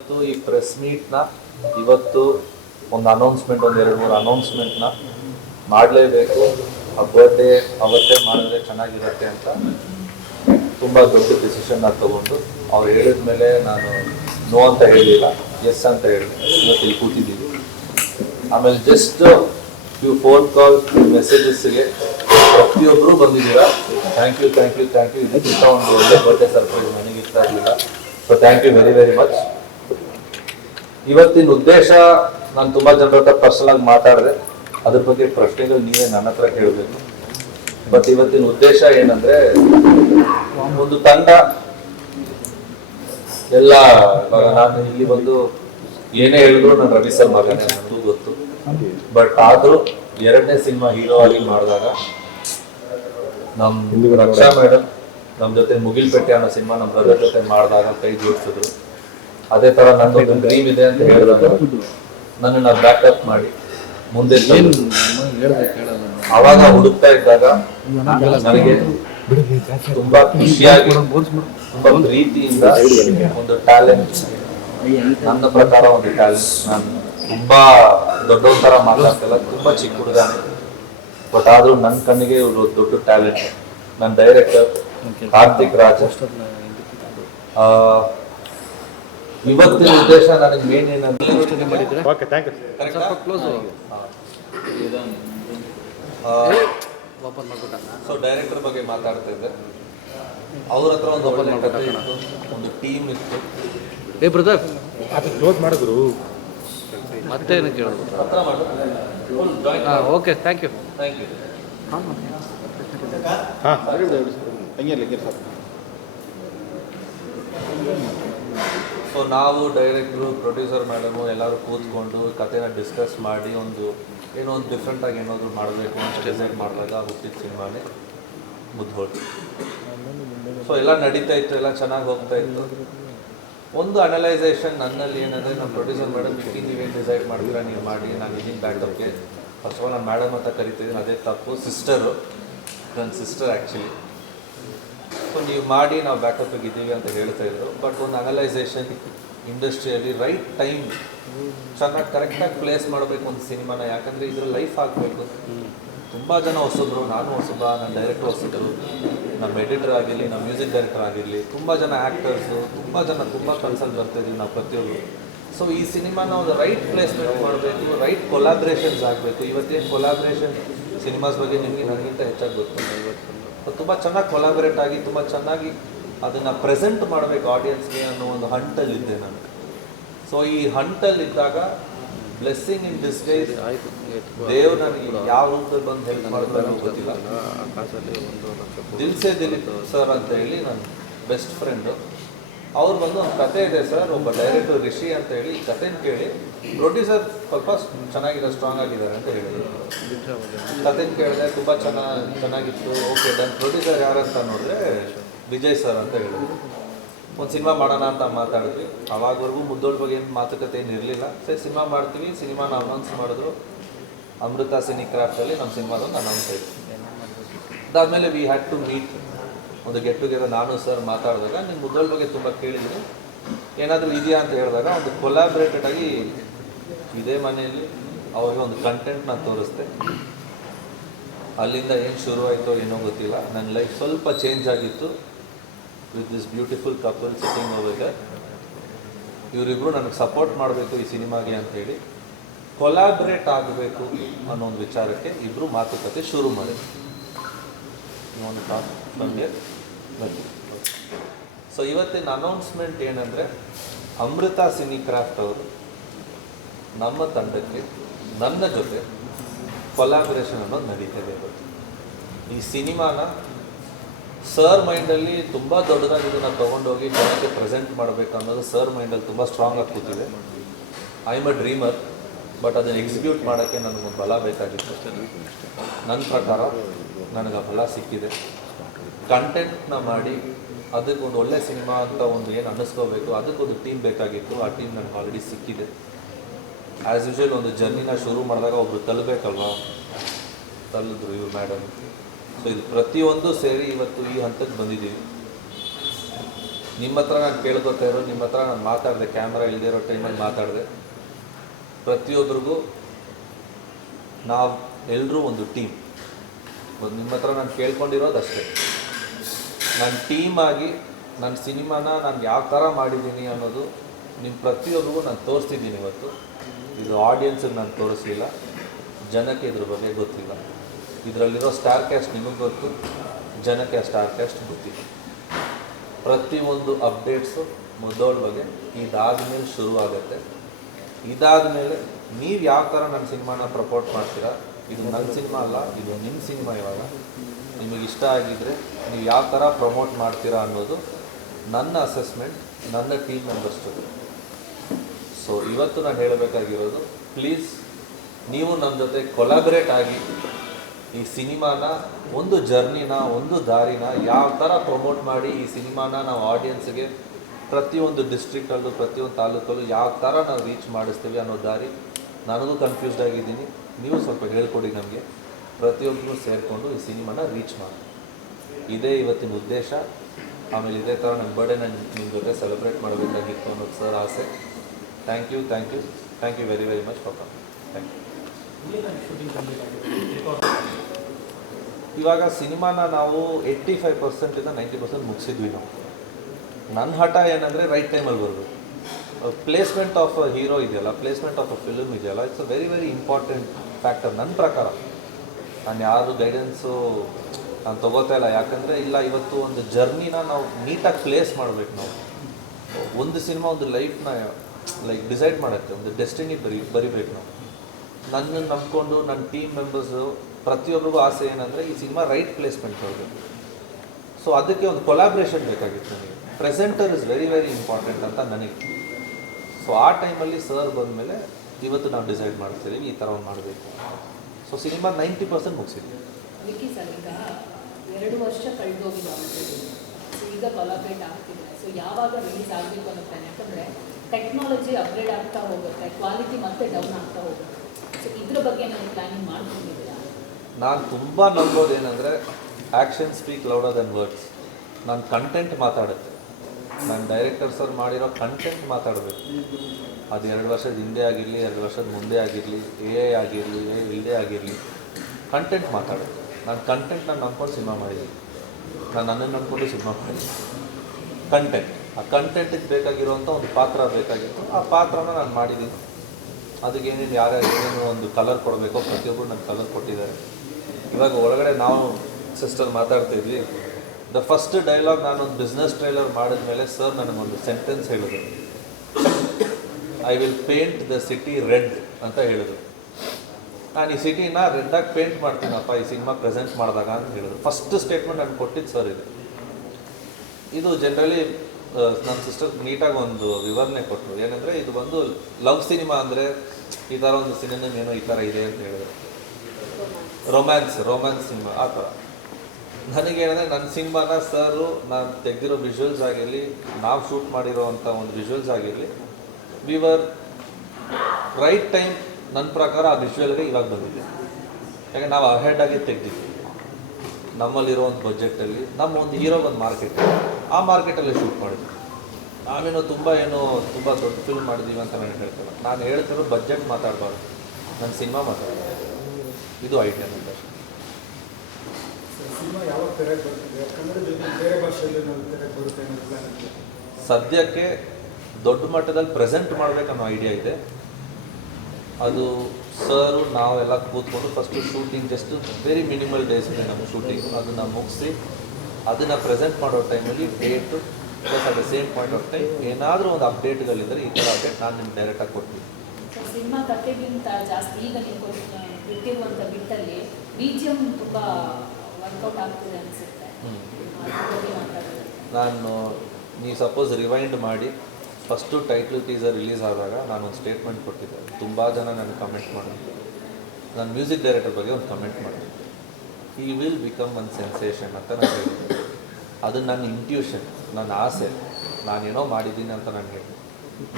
ಈ ಪ್ರೆಸ್ ಮೀಟ್ನ ಇವತ್ತು ಒಂದು ಅನೌನ್ಸ್ಮೆಂಟ್, ಒಂದು 2-3 ಅನೌನ್ಸ್ಮೆಂಟ್ನ ಮಾಡಲೇಬೇಕು. ಆ ಬರ್ಡೇ ಅವತ್ತೇ ಮಾಡಿದ್ರೆ ಚೆನ್ನಾಗಿರುತ್ತೆ ಅಂತ ತುಂಬ ದೊಡ್ಡ ಡಿಸಿಷನ್ ತಗೊಂಡು ಅವ್ರು ಹೇಳಿದ ಮೇಲೆ ನಾನು ನೋ ಅಂತ ಹೇಳಿಲ್ಲ, ಎಸ್ ಅಂತ ಹೇಳಿದೆ. ಇವತ್ತು ಇಲ್ಲಿ ಕೂತಿದ್ದೀವಿ. ಆಮೇಲೆ ಜಸ್ಟ್ ಇವು ಫೋನ್ ಕಾಲ್ ಮೆಸೇಜಸ್ಗೆ ಪ್ರತಿಯೊಬ್ಬರು ಬಂದಿದ್ದೀರಾ. Thank you thank you thank you. ಇದಕ್ಕಿಂತ ಒಂದು ಒಳ್ಳೆ ಬರ್ಡೇ ಸರ್ಪ್ರೈಸ್ ನನಗೆ ಇಷ್ಟ ಆಗಲಿಲ್ಲ. So thank you very very much. ಇವತ್ತಿನ ಉದ್ದೇಶ ನಾನು ತುಂಬ ಜನರ ಹತ್ರ ಪರ್ಸನಲ್ ಆಗಿ ಮಾತಾಡಿದೆ. ಅದ್ರ ಬಗ್ಗೆ ಪ್ರಶ್ನೆಗಳು ನೀವೇ ನನ್ನ ಹತ್ರ ಕೇಳಬೇಕು. ಬಟ್ ಇವತ್ತಿನ ಉದ್ದೇಶ ಏನಂದ್ರೆ, ಒಂದು ತಂಡ ಎಲ್ಲ ನಾನು ಇಲ್ಲಿ ಬಂದು ಏನೇ ಹೇಳಿದ್ರು ನಾನು ರವಿ ಸರ್ ಮಗನೇ ನನಗೂ ಗೊತ್ತು. ಬಟ್ ಆದ್ರೂ 2ನೇ ಸಿನಿಮಾ ಹೀರೋ ಆಗಿ ಮಾಡಿದಾಗ ನಮ್ಮ ರಕ್ಷಾ ಮೇಡಮ್ ನಮ್ಮ ಜೊತೆ ಮುಗಿಲ್ಪೇಟೆ ಅನ್ನೋ ಸಿನಿಮಾ ನಮ್ಮ ಬ್ರದರ್ ಜೊತೆ ಮಾಡಿದಾಗ ಕೈ ಜೋಡಿಸಿದ್ರು. ಅದೇ ತರ ನಂದೊಂದು ಡ್ರೀಮ್ ಇದೆ ಅಂತ ಹೇಳಿದಾಗ ನನ್ನನ್ನು ಬ್ಯಾಕಪ್ ಮಾಡಿ ಮುಂದೆ ಅವಾಗ ಹುಡುಕ್ತಾ ಇದ್ದಾಗ ನನಗೆ ತುಂಬಾ ಖುಷಿಯಾಗಿ ತುಂಬಾ ಪ್ರೀತಿಯಿಂದ ಒಂದು ಟ್ಯಾಲೆಂಟ್, ನನ್ನ ಪ್ರಕಾರ ಒಂದು ಟ್ಯಾಲೆಂಟ್. ನಾನು ತುಂಬಾ ದೊಡ್ಡವರ ತರ ಮಾತಾಡ್ತಿಲ್ಲ, ತುಂಬಾ ಚಿಕ್ಕ ಹುಡುಗಾನೆ. ಬಟ್ ಆದ್ರೂ ನನ್ನ ಕಣ್ಣಿಗೆ ಇವರು ದೊಡ್ಡ ಟ್ಯಾಲೆಂಟ್. ನನ್ನ ಡೈರೆಕ್ಟರ್ ಕಾರ್ತಿಕ್ ರಾಜ್. ಇವತ್ತಿನ ಉದ್ದೇಶ ನನಗೆ ಮೇನ್ ಏನಂದ್ರೆ, ಸೊ ಡೈರೆಕ್ಟರ್ ಬಗ್ಗೆ ಮಾತಾಡ್ತಾ ಇದ್ದೆ. ಅವ್ರ ಹತ್ರ ಒಂದು ಒಳ್ಳೆ ಕಥೆ ಇತ್ತು, ಒಂದು ಟೀಮ್ ಇತ್ತು. ಬ್ರದರ್ ಅದು ಕ್ಲೋಸ್ ಮಾಡಿದ್ರು ಮತ್ತೇನು ಕೇಳೋದು? Okay, thank you. Thank you. So ನಾವು ಡೈರೆಕ್ಟ್ರು, ಪ್ರೊಡ್ಯೂಸರ್ ಮೇಡಮು ಎಲ್ಲರೂ ಕೂತ್ಕೊಂಡು ಕಥೆನ ಡಿಸ್ಕಸ್ ಮಾಡಿ ಒಂದು ಏನೋ ಒಂದು ಡಿಫ್ರೆಂಟಾಗಿ ಏನಾದರೂ ಮಾಡಬೇಕು ಅಂತ ಡಿಸೈಡ್ ಮಾಡಿದಾಗ ಹುಟ್ಟಿದ ಸಿನಿಮಾನೇ ಮುದ್ದುಹೋಳು. ಸೊ ಎಲ್ಲ ನಡೀತಾ ಇತ್ತು, ಎಲ್ಲ ಚೆನ್ನಾಗಿ ಹೋಗ್ತಾ ಇತ್ತು. ಒಂದು ಅನಲೈಸೇಷನ್ ನನ್ನಲ್ಲಿ ಏನಂದರೆ, ನಮ್ಮ ಪ್ರೊಡ್ಯೂಸರ್ ಮೇಡಮ್ ನೀವೇನು ಡಿಸೈಡ್ ಮಾಡ್ತೀರಾ ನೀವು ಮಾಡಿ, ನಾನು ಇದೀನಿ ಬ್ಯಾಕಪ್ಗೆ. ಫಸ್ಟ್ ಆಫ್ ಆಲ್ ನಾನು ಮೇಡಮ್ ಅಂತ ಕರಿತಿದ್ದೀನಿ, ಅದೇ ತಪ್ಪು. ಸಿಸ್ಟರು, ನನ್ನ ಸಿಸ್ಟರ್ ಆ್ಯಕ್ಚುಲಿ. ಸೊ ನೀವು ಮಾಡಿ, ನಾವು ಬ್ಯಾಕಪ್ಪಿಗೆ ಇದ್ದೀವಿ ಅಂತ ಹೇಳ್ತಾ ಇದ್ರು. ಬಟ್ ಒಂದು ಅನಲೈಸೇಷನ್ ಇಂಡಸ್ಟ್ರಿಯಲ್ಲಿ ರೈಟ್ ಟೈಮ್ ಚೆನ್ನಾಗಿ ಕರೆಕ್ಟಾಗಿ ಪ್ಲೇಸ್ ಮಾಡಬೇಕು ಒಂದು ಸಿನಿಮಾನ. ಯಾಕಂದರೆ ಇದ್ರ ಲೈಫ್ ಆಗಬೇಕು. ತುಂಬ ಜನ ಹೊಸಬ್ರು, ನಾನು ಹೊಸಬ, ನನ್ನ ಡೈರೆಕ್ಟರ್ ಹೊಸಬ್ರು, ನಮ್ಮ ಎಡಿಟರ್ ಆಗಿರಲಿ, ನಮ್ಮ ಮ್ಯೂಸಿಕ್ ಡೈರೆಕ್ಟರ್ ಆಗಿರಲಿ, ತುಂಬ ಜನ ಆ್ಯಕ್ಟರ್ಸು, ತುಂಬ ಕನ್ಸಲ್ಲಿ ಬರ್ತಾಯಿದ್ವಿ ನಾವು ಪ್ರತಿಯೊಬ್ಬರು. ಸೊ ಈ ಸಿನಿಮಾನ ಒಂದು ರೈಟ್ ಪ್ಲೇಸ್ಮೆಂಟ್ ಮಾಡಬೇಕು, ರೈಟ್ ಕೊಲಾಬ್ರೇಷನ್ಸ್ ಆಗಬೇಕು. ಇವತ್ತೇನು ಕೊಲಾಬ್ರೇಷನ್ ಸಿನಿಮಾಸ್ ಬಗ್ಗೆ ನಿಮಗೆ ನನಗಿಂತ ಹೆಚ್ಚಾಗಿ ಗೊತ್ತು. ತುಂಬ ಚೆನ್ನಾಗಿ ಕೊಲಾಬ್ರೇಟ್ ಆಗಿ ತುಂಬ ಚೆನ್ನಾಗಿ ಅದನ್ನು ಪ್ರೆಸೆಂಟ್ ಮಾಡಬೇಕು ಆಡಿಯನ್ಸ್ಗೆ ಅನ್ನೋ ಒಂದು ಹಂಟಲ್ಲಿದ್ದೆ ನಾನು. ಸೊ ಈ ಹಂಟಲ್ಲಿದ್ದಾಗ ಬ್ಲೆಸ್ಸಿಂಗ್ ಇನ್ ಡಿಸ್ಗೈಸ್, ದೇವ್ರು ನನಗೆ ಯಾವ ರೂಪದಲ್ಲಿ ಬಂದು ಹೆಲ್ಪ್ ಮಾಡಿದ್ರೆ ಗೊತ್ತಿಲ್ಲ. ದಿಲ್ಸೆ ದಿಲೀಪ್ ಸರ್ ಅಂತ ಹೇಳಿ ನನ್ನ ಬೆಸ್ಟ್ ಫ್ರೆಂಡು, ಅವ್ರು ಬಂದು ಒಂದು ಕತೆ ಇದೆ ಸರ್, ಒಬ್ಬ ಡೈರೆಕ್ಟರ್ ರಿಷಿ ಅಂತ ಹೇಳಿ, ಈ ಕಥೆನ ಕೇಳಿ ಪ್ರೊಡ್ಯೂಸರ್ ಸ್ವಲ್ಪ ಚೆನ್ನಾಗಿದೆ, ಸ್ಟ್ರಾಂಗ್ ಆಗಿದ್ದಾರೆ ಅಂತ ಹೇಳಿದ್ರು. ಕಥೆನ ಕೇಳಿದೆ, ತುಂಬ ಚೆನ್ನಾಗಿತ್ತು. Okay done. ಪ್ರೊಡ್ಯೂಸರ್ ಯಾರಂತ ನೋಡಿದ್ರೆ ವಿಜಯ್ ಸರ್ ಅಂತ ಹೇಳಿದ್ರು. ಒಂದು ಸಿನಿಮಾ ಮಾಡೋಣ ಅಂತ ಮಾತಾಡಿದ್ವಿ. ಅವಾಗವರೆಗೂ ಮುದ್ದೋಳ ಬಗ್ಗೆ ಏನು ಮಾತುಕತೆ ಏನು ಇರಲಿಲ್ಲ. ಸರಿ ಸಿನಿಮಾ ಮಾಡ್ತೀವಿ, ಸಿನಿಮಾನ ಅನೌನ್ಸ್ ಮಾಡಿದ್ರು. ಅಮೃತ ಸಿನಿ ಕ್ರಾಫ್ಟಲ್ಲಿ ನಮ್ಮ ಸಿನಿಮಾದೊಂದು ಅನೌನ್ಸ್ ಆಯಿತು. ಅದಾದಮೇಲೆ ವಿ ಹ್ಯಾಡ್ ಟು ಮೀಟ್, ಒಂದು ಗೆಟ್ ಟುಗೆದರ್. ನಾನು ಸರ್ ಮಾತಾಡಿದಾಗ ನಿಮ್ಮ ಮುದ್ದೋಳ ಬಗ್ಗೆ ತುಂಬ ಕೇಳಿದ್ರು, ಏನಾದರೂ ಇದೆಯಾ ಅಂತ ಹೇಳಿದಾಗ ಒಂದು ಕೊಲಾಬ್ರೇಟೆಡ್ ಆಗಿ ಇದೇ ಮನೆಯಲ್ಲಿ ಅವ್ರಿಗೆ ಒಂದು ಕಂಟೆಂಟ್ನ ತೋರಿಸ್ದೆ. ಅಲ್ಲಿಂದ ಏನು ಶುರು ಆಯಿತೋ ಏನೋ ಗೊತ್ತಿಲ್ಲ, ನನ್ನ ಲೈಫ್ ಸ್ವಲ್ಪ ಚೇಂಜ್ ಆಗಿತ್ತು with this beautiful couple sitting over here. ಇವರಿಬ್ಬರು ನನಗೆ ಸಪೋರ್ಟ್ ಮಾಡಬೇಕು ಈ ಸಿನಿಮಾಗೆ ಅಂಥೇಳಿ, ಕೊಲಾಬ್ರೇಟ್ ಆಗಬೇಕು ಅನ್ನೋ ಒಂದು ವಿಚಾರಕ್ಕೆ ಇಬ್ಬರು ಮಾತುಕತೆ ಶುರು ಮಾಡಿದ್ರು. ಸೊ ಇವತ್ತಿನ ಅನೌನ್ಸ್ಮೆಂಟ್ ಏನಂದರೆ, ಅಮೃತ ಸಿನಿ ಕ್ರಾಫ್ಟ್ ಅವರು ನಮ್ಮ ತಂಡಕ್ಕೆ ನನ್ನ ಜೊತೆ ಕೊಲಾಬ್ರೇಷನ್ ಅನ್ನೋದು ನಡೀತದೆ ಇವತ್ತು. ಈ ಸಿನಿಮಾನ ಸರ್ ಮೈಂಡಲ್ಲಿ ತುಂಬ ದೊಡ್ಡದಾಗಿ ಇದನ್ನು ತೊಗೊಂಡೋಗಿ ಜನಕ್ಕೆ ಪ್ರೆಸೆಂಟ್ ಮಾಡಬೇಕು ಅನ್ನೋದು ಸರ್ ಮೈಂಡಲ್ಲಿ ತುಂಬ ಸ್ಟ್ರಾಂಗ್ ಆಗಿ ಕೂತಿದೆ. I am a dreamer, but ಅದನ್ನು ಎಕ್ಸಿಕ್ಯೂಟ್ ಮಾಡೋಕ್ಕೆ ನನಗೊಂದು ಬಲ ಬೇಕಾಗಿತ್ತು. ನನ್ನ ಪ್ರಕಾರ ನನಗೆ ಆ ಬಲ ಸಿಕ್ಕಿದೆ. ಕಂಟೆಂಟ್ನ ಮಾಡಿ ಅದಕ್ಕೊಂದು ಒಳ್ಳೆ ಸಿನಿಮಾ ಅಂತ ಒಂದು ಏನು ಅನ್ನಿಸ್ಕೋಬೇಕು, ಅದಕ್ಕೊಂದು ಟೀಮ್ ಬೇಕಾಗಿತ್ತು. ಆ ಟೀಮ್ ನನಗೆ ಆಲ್ರೆಡಿ ಸಿಕ್ಕಿದೆ. ಆ್ಯಸ್ ಯೂಶುವಲ್ ಒಂದು ಜರ್ನಿನ ಶುರು ಮಾಡಿದಾಗ ಒಬ್ಬರು ತಲುಪಬೇಕಲ್ವಾ, ತಲ್ಲಿದ್ರು ಇವ್ರು ಮೇಡಮ್. ಸೊ ಇದು ಪ್ರತಿಯೊಂದು ಸೇರಿ ಇವತ್ತು ಈ ಹಂತಕ್ಕೆ ಬಂದಿದ್ದೀವಿ. ನಿಮ್ಮ ಹತ್ರ ನಾನು ಕೇಳ್ಕೊತಾ ಇರೋ, ನಿಮ್ಮ ಹತ್ರ ನಾನು ಮಾತಾಡಿದೆ, ಕ್ಯಾಮ್ರಾ ಇಲ್ಲದೆ ಇರೋ ಟೈಮಲ್ಲಿ ಮಾತಾಡಿದೆ. ಪ್ರತಿಯೊಬ್ಬರಿಗೂ ನಾವು ಎಲ್ಲರೂ ಒಂದು ಟೀಮ್. ನಿಮ್ಮ ಹತ್ರ ನಾನು ಕೇಳ್ಕೊಂಡಿರೋದು ಅಷ್ಟೇ, ನನ್ನ ಟೀಮ್ ಆಗಿ ನನ್ನ ಸಿನಿಮಾನ ನಾನು ಯಾವ ಥರ ಮಾಡಿದ್ದೀನಿ ಅನ್ನೋದು ನಿಮ್ಮ ಪ್ರತಿಯೊಬ್ಬರಿಗೂ ನಾನು ತೋರಿಸ್ತಿದ್ದೀನಿ ಇವತ್ತು. ಇದು ಆಡಿಯನ್ಸಿಗೆ ನಾನು ತೋರಿಸಲಿಲ್ಲ, ಜನಕ್ಕೆ ಇದ್ರ ಬಗ್ಗೆ ಗೊತ್ತಿಲ್ಲ. ಇದರಲ್ಲಿರೋ ಸ್ಟಾರ್ ಕ್ಯಾಸ್ಟ್ ನಿಮಗೆ ಗೊತ್ತು, ಜನಕ್ಕೆ ಆ ಸ್ಟಾರ್ ಕ್ಯಾಸ್ಟ್ ಗೊತ್ತಿಲ್ಲ. ಪ್ರತಿಯೊಂದು ಅಪ್ಡೇಟ್ಸು ಮುದ್ದೋಳ ಬಗ್ಗೆ ಇದಾದಮೇಲೆ ಶುರುವಾಗುತ್ತೆ. ಇದಾದಮೇಲೆ ನೀವು ಯಾವ ಥರ ನನ್ನ ಸಿನಿಮಾನ ಪ್ರಪೋರ್ಟ್ ಮಾಡ್ತೀರಾ, ಇದು ನನ್ನ ಸಿನಿಮಾ ಅಲ್ಲ, ಇದು ನಿಮ್ಮ ಸಿನಿಮಾ. ಇವಾಗ ನಿಮಗೆ ಇಷ್ಟ ಆಗಿದ್ದರೆ ನೀವು ಯಾವ ಥರ ಪ್ರಮೋಟ್ ಮಾಡ್ತೀರಾ ಅನ್ನೋದು ನನ್ನ ಅಸೆಸ್ಮೆಂಟ್, ನನ್ನ ಟೀಮ್ ಮೆಂಬರ್ಸ್ ಜೊತೆ. ಸೊ ಇವತ್ತು ನಾನು ಹೇಳಬೇಕಾಗಿರೋದು, ಪ್ಲೀಸ್ ನೀವು ನಮ್ಮ ಜೊತೆ ಕೊಲಾಬ್ರೇಟ್ ಆಗಿ ಈ ಸಿನಿಮಾನ ಒಂದು ಜರ್ನಿನ, ಒಂದು ದಾರಿನ ಯಾವ ಥರ ಪ್ರಮೋಟ್ ಮಾಡಿ ಈ ಸಿನಿಮಾನ ನಾವು ಆಡಿಯನ್ಸ್ಗೆ ಪ್ರತಿಯೊಂದು ಡಿಸ್ಟ್ರಿಕ್ಟಲ್ಲೂ ಪ್ರತಿಯೊಂದು ತಾಲೂಕಲ್ಲೂ ಯಾವ ಥರ ನಾವು ರೀಚ್ ಮಾಡಿಸ್ತೀವಿ ಅನ್ನೋ ದಾರಿ ನನಗೂ ಕನ್ಫ್ಯೂಸ್ಡ್ ಆಗಿದ್ದೀನಿ. ನೀವು ಸ್ವಲ್ಪ ಹೇಳ್ಕೊಡಿ ನಮಗೆ, ಪ್ರತಿಯೊಬ್ಬರು ಸೇರಿಕೊಂಡು ಈ ಸಿನಿಮಾನ ರೀಚ್ ಮಾಡಿ. ಇದೇ ಇವತ್ತಿನ ಉದ್ದೇಶ. ಆಮೇಲೆ ಇದೇ ಥರ ನನ್ನ ಬರ್ಡೇ ನಾನು ನಿಮ್ಮ ಜೊತೆ ಸೆಲೆಬ್ರೇಟ್ ಮಾಡಬೇಕಾಗಿತ್ತು ಅನ್ನೋದು ಸರ್ ಆಸೆ. Thank you very very much ಪಾಪ. Thank you. ಇವಾಗ ಸಿನಿಮಾನ ನಾವು 85% 90% ಮುಗಿಸಿದ್ವಿ ನಾವು. ನನ್ನ ಹಠ ಏನಂದರೆ ರೈಟ್ ಟೈಮಲ್ಲಿ ಬರಬೇಕು. ಪ್ಲೇಸ್ಮೆಂಟ್ ಆಫ್ ಅ ಹೀರೋ ಇದೆಯಲ್ಲ, ಪ್ಲೇಸ್ಮೆಂಟ್ ಆಫ್ ಅ ಫಿಲ್ಮ್ ಇದೆಯಲ್ಲ, it's a very very important factor ನನ್ನ ಪ್ರಕಾರ. ನಾನು ಯಾರು ಗೈಡೆನ್ಸು ನಾನು ತೊಗೋತಾ ಇಲ್ಲ. ಯಾಕಂದರೆ ಇಲ್ಲ, ಇವತ್ತು ಒಂದು ಜರ್ನಿನ ನಾವು ನೀಟಾಗಿ ಪ್ಲೇಸ್ ಮಾಡಬೇಕು. ನಾವು ಒಂದು ಸಿನಿಮಾ ಒಂದು ಲೈಫ್ನ ಡಿಸೈಡ್ ಮಾಡುತ್ತೆ, ಒಂದು ಡೆಸ್ಟಿನಿ ಬರಿಬೇಕು ನಾವು. ನನ್ನನ್ನು ನಂಬ್ಕೊಂಡು ನನ್ನ ಟೀಮ್ ಮೆಂಬರ್ಸು ಪ್ರತಿಯೊಬ್ಬರಿಗೂ ಆಸೆ ಏನಂದರೆ ಈ ಸಿನಿಮಾ ರೈಟ್ ಪ್ಲೇಸ್ಮೆಂಟ್ ಬರಬೇಕು. ಸೊ ಅದಕ್ಕೆ ಒಂದು ಕೊಲಾಬ್ರೇಷನ್ ಬೇಕಾಗಿತ್ತು ನನಗೆ. Presenter is very very important ಅಂತ ನನಗೆ. ಸೊ ಆ ಟೈಮಲ್ಲಿ ಸರ್ ಬಂದಮೇಲೆ ಇವತ್ತು ನಾವು ಡಿಸೈಡ್ ಮಾಡ್ತೀವಿ ಈ ಥರ ಒಂದು ಮಾಡಬೇಕು. So cinema 90% ಮುಗಿಸಿದ್ವಿ. ವಿಕಿ ಸರ್, ಈಗ 2 ವರ್ಷ ಕಳೆದೋಗಿದೆ ಆಲ್ರೆಡಿ. ಸೊ ಈಗ ಕೊಲಾಬ್ರೇಟ್ ಆಗ್ತಿದೆ. ಸೊ ಯಾವಾಗ ರಿಲೀಸ್ ಆಗಬೇಕು ಅನ್ನೋ ಪ್ಲಾನ್? ಯಾಕಂದರೆ ಟೆಕ್ನಾಲಜಿ ಅಪ್ಗ್ರೇಡ್ ಆಗ್ತಾ ಹೋಗುತ್ತೆ, ಕ್ವಾಲಿಟಿ ಮತ್ತೆ ಡೌನ್ ಆಗ್ತಾ ಹೋಗುತ್ತೆ. ಸೊ ಇದ್ರ ಬಗ್ಗೆ ನಾನು ಪ್ಲಾನಿಂಗ್ ಮಾಡ್ಕೊಂಡಿದ್ದೀರಾ? ನಾನು ತುಂಬ ನಂಬೋದು ಏನಂದರೆ action speak louder than words. ನನ್ನ ಕಂಟೆಂಟ್ ಮಾತಾಡುತ್ತೆ. ನಾನು ಡೈರೆಕ್ಟರ್ ಸರ್ ಮಾಡಿರೋ ಕಂಟೆಂಟ್ ಮಾತಾಡಬೇಕು. ಅದು 2 ವರ್ಷದ ಹಿಂದೆ ಆಗಿರಲಿ, 2 ವರ್ಷದ ಮುಂದೆ ಆಗಿರಲಿ, AI ಆಗಿರಲಿ, ಇಲ್ಲದೆ ಆಗಿರಲಿ, ಕಂಟೆಂಟ್ ಮಾತಾಡುತ್ತೆ. ನಾನು ಕಂಟೆಂಟ್ ನಂಬ್ಕೊಂಡು ಸಿನಿಮಾ ಮಾಡಿದ್ದೀನಿ. ನಾನು ನನ್ನನ್ನು ನಂಬ್ಕೊಂಡು ಸಿನಿಮಾ ಮಾಡಿದ್ದೀನಿ. ಕಂಟೆಂಟ್, ಆ ಕಂಟೆಂಟಿಗೆ ಬೇಕಾಗಿರುವಂಥ ಒಂದು ಪಾತ್ರ ಬೇಕಾಗಿತ್ತು. ಆ ಪಾತ್ರನ ನಾನು ಮಾಡಿದ್ದೀನಿ. ಅದಕ್ಕೆ ಏನೇನು ಯಾರ್ಯಾರು ಏನೇನು ಒಂದು ಕಲರ್ ಕೊಡಬೇಕೋ ಪ್ರತಿಯೊಬ್ಬರು ನನ್ನ ಕಲರ್ ಕೊಟ್ಟಿದ್ದಾರೆ. ಇವಾಗ ಒಳಗಡೆ ನಾವು ಸಿಸ್ಟರ್ ಮಾತಾಡ್ತಿದ್ವಿ. ದ ಫಸ್ಟ್ ಡೈಲಾಗ್ ನಾನೊಂದು ಬಿಸ್ನೆಸ್ ಟ್ರೈಲರ್ ಮಾಡಿದ್ಮೇಲೆ ಸರ್ ನನಗೊಂದು ಸೆಂಟೆನ್ಸ್ ಹೇಳಿದ್ರು, I will paint the city red ಅಂತ ಹೇಳಿದ್ರು. ನಾನು ಈ ಸಿಟಿನ ರೆಡ್ಡಾಗಿ ಪೇಂಟ್ ಮಾಡ್ತೀನಪ್ಪ ಈ ಸಿನಿಮಾ ಪ್ರೆಸೆಂಟ್ ಮಾಡಿದಾಗ ಅಂತ ಹೇಳಿದ್ರು. ಫಸ್ಟ್ ಸ್ಟೇಟ್ಮೆಂಟ್ ನಾನು ಕೊಟ್ಟಿದ್ದು ಸರ್ ಇದು ಜನರಲಿ ನನ್ನ ಸಿಸ್ಟರ್ ನೀಟಾಗಿ ಒಂದು ವಿವರಣೆ ಕೊಟ್ಟರು. ಏನಂದರೆ ಇದು ಬಂದು ಲವ್ ಸಿನಿಮಾ ಅಂದರೆ ಈ ಥರ ಒಂದು ಸಿನಿಮಾ ಏನೋ ಈ ಥರ ಇದೆ ಅಂತ ಹೇಳಿದ್ರು. ರೊಮ್ಯಾನ್ಸ್ ಸಿನಿಮಾ ಆ ಥರ. ನನಗೇನಂದರೆ ನನ್ನ ಸಿನಿಮಾನ ಸರು ನಾನು ತೆಗೆದಿರೋ ವಿಜುವಲ್ಸ್ ಆಗಿರಲಿ, ನಾವು ಶೂಟ್ ಮಾಡಿರೋ ಅಂಥ ಒಂದು ವಿಜುವಲ್ಸ್ ಆಗಿರಲಿ, ವಿ ವರ್ ರೈಟ್ ಟೈಮ್. ನನ್ನ ಪ್ರಕಾರ ಆ ವಿಜುವಲ್ಗೆ ಇವಾಗ ಬಂದಿದೆ. ಯಾಕೆ ನಾವು ಅಹೆಡಾಗಿ ತೆಗೆದಿದ್ವಿ. ನಮ್ಮಲ್ಲಿರೋ ಒಂದು ಬಜೆಟಲ್ಲಿ ನಮ್ಮ ಒಂದು ಹೀರೋಗೊಂದು ಮಾರ್ಕೆಟ್, ಆ ಮಾರ್ಕೆಟಲ್ಲಿ ಶೂಟ್ ಮಾಡಿದ್ವಿ. ನಾವೇನೋ ತುಂಬ ದೊಡ್ಡ ಫಿಲ್ಮ್ ಮಾಡಿದ್ದೀವಿ ಅಂತ ನಾನು ಹೇಳ್ತೇನೆ. ನಾನು ಹೇಳ್ತಿರೋ ಬಜೆಟ್ ಮಾತಾಡಬಾರ್ದು, ನನ್ನ ಸಿನಿಮಾ ಮಾತಾಡಬಾರ್ದು. ಇದು ಐಡಿಯಾ ಅಂತ. ಸದ್ಯಕ್ಕೆ ದೊಡ್ಡ ಮಟ್ಟದಲ್ಲಿ ಪ್ರೆಸೆಂಟ್ ಮಾಡಬೇಕನ್ನೋ ಐಡಿಯಾ ಇದೆ. ಅದು ಸರು ನಾವೆಲ್ಲ ಕೂತ್ಕೊಂಡು first shooting just very minimal days ಇದೆ ನಮ್ಮ ಶೂಟಿಂಗ್. ಅದನ್ನು ಮುಗಿಸಿ ಅದನ್ನು ಪ್ರೆಸೆಂಟ್ ಮಾಡೋ ಟೈಮಲ್ಲಿ date plus at the same point of time ಏನಾದರೂ ಒಂದು ಅಪ್ಡೇಟ್ಗಳಿದ್ದರೆ ಈ ಥರ ಅಪ್ಡೇಟ್ ನಾನು ನಿಮ್ಗೆ ಡೈರೆಕ್ಟಾಗಿ ಕೊಡ್ತೀನಿ. ಸಿನಿಮಾ ಕಥೆಗಿಂತ ಜಾಸ್ತಿ ಈಗ ನೀವು ಬಿಟ್ಟಿರುವಂಥ ಬಿಟ್ಟಲ್ಲಿ BGM ತುಂಬ ವರ್ಕೌಟ್ ಆಗ್ತಿದೆ ಅನಿಸುತ್ತೆ. ನಾನು ನೀವು ಸಪೋಸ್ ರಿವೈಂಡ್ ಮಾಡಿ ಫಸ್ಟು ಟೈಟ್ಲ್ ಟೀಸರ್ ರಿಲೀಸ್ ಆದಾಗ ನಾನೊಂದು ಸ್ಟೇಟ್ಮೆಂಟ್ ಕೊಟ್ಟಿದ್ದೆ. ತುಂಬ ಜನ ನನಗೆ ಕಮೆಂಟ್ ಮಾಡಿದ್ರು. ನಾನು ಮ್ಯೂಸಿಕ್ ಡೈರೆಕ್ಟರ್ ಬಗ್ಗೆ ಒಂದು ಕಮೆಂಟ್ ಮಾಡಿದ್ದೆ, he will become one sensation ಅಂತ ನಾನು ಹೇಳಿದ್ದೆ. ಅದು ನನ್ನ ಇಂಟ್ಯೂಷನ್, ನನ್ನ ಆಸೆ, ನಾನೇನೋ ಮಾಡಿದ್ದೀನಿ ಅಂತ ನಾನು ಹೇಳಿದೆ.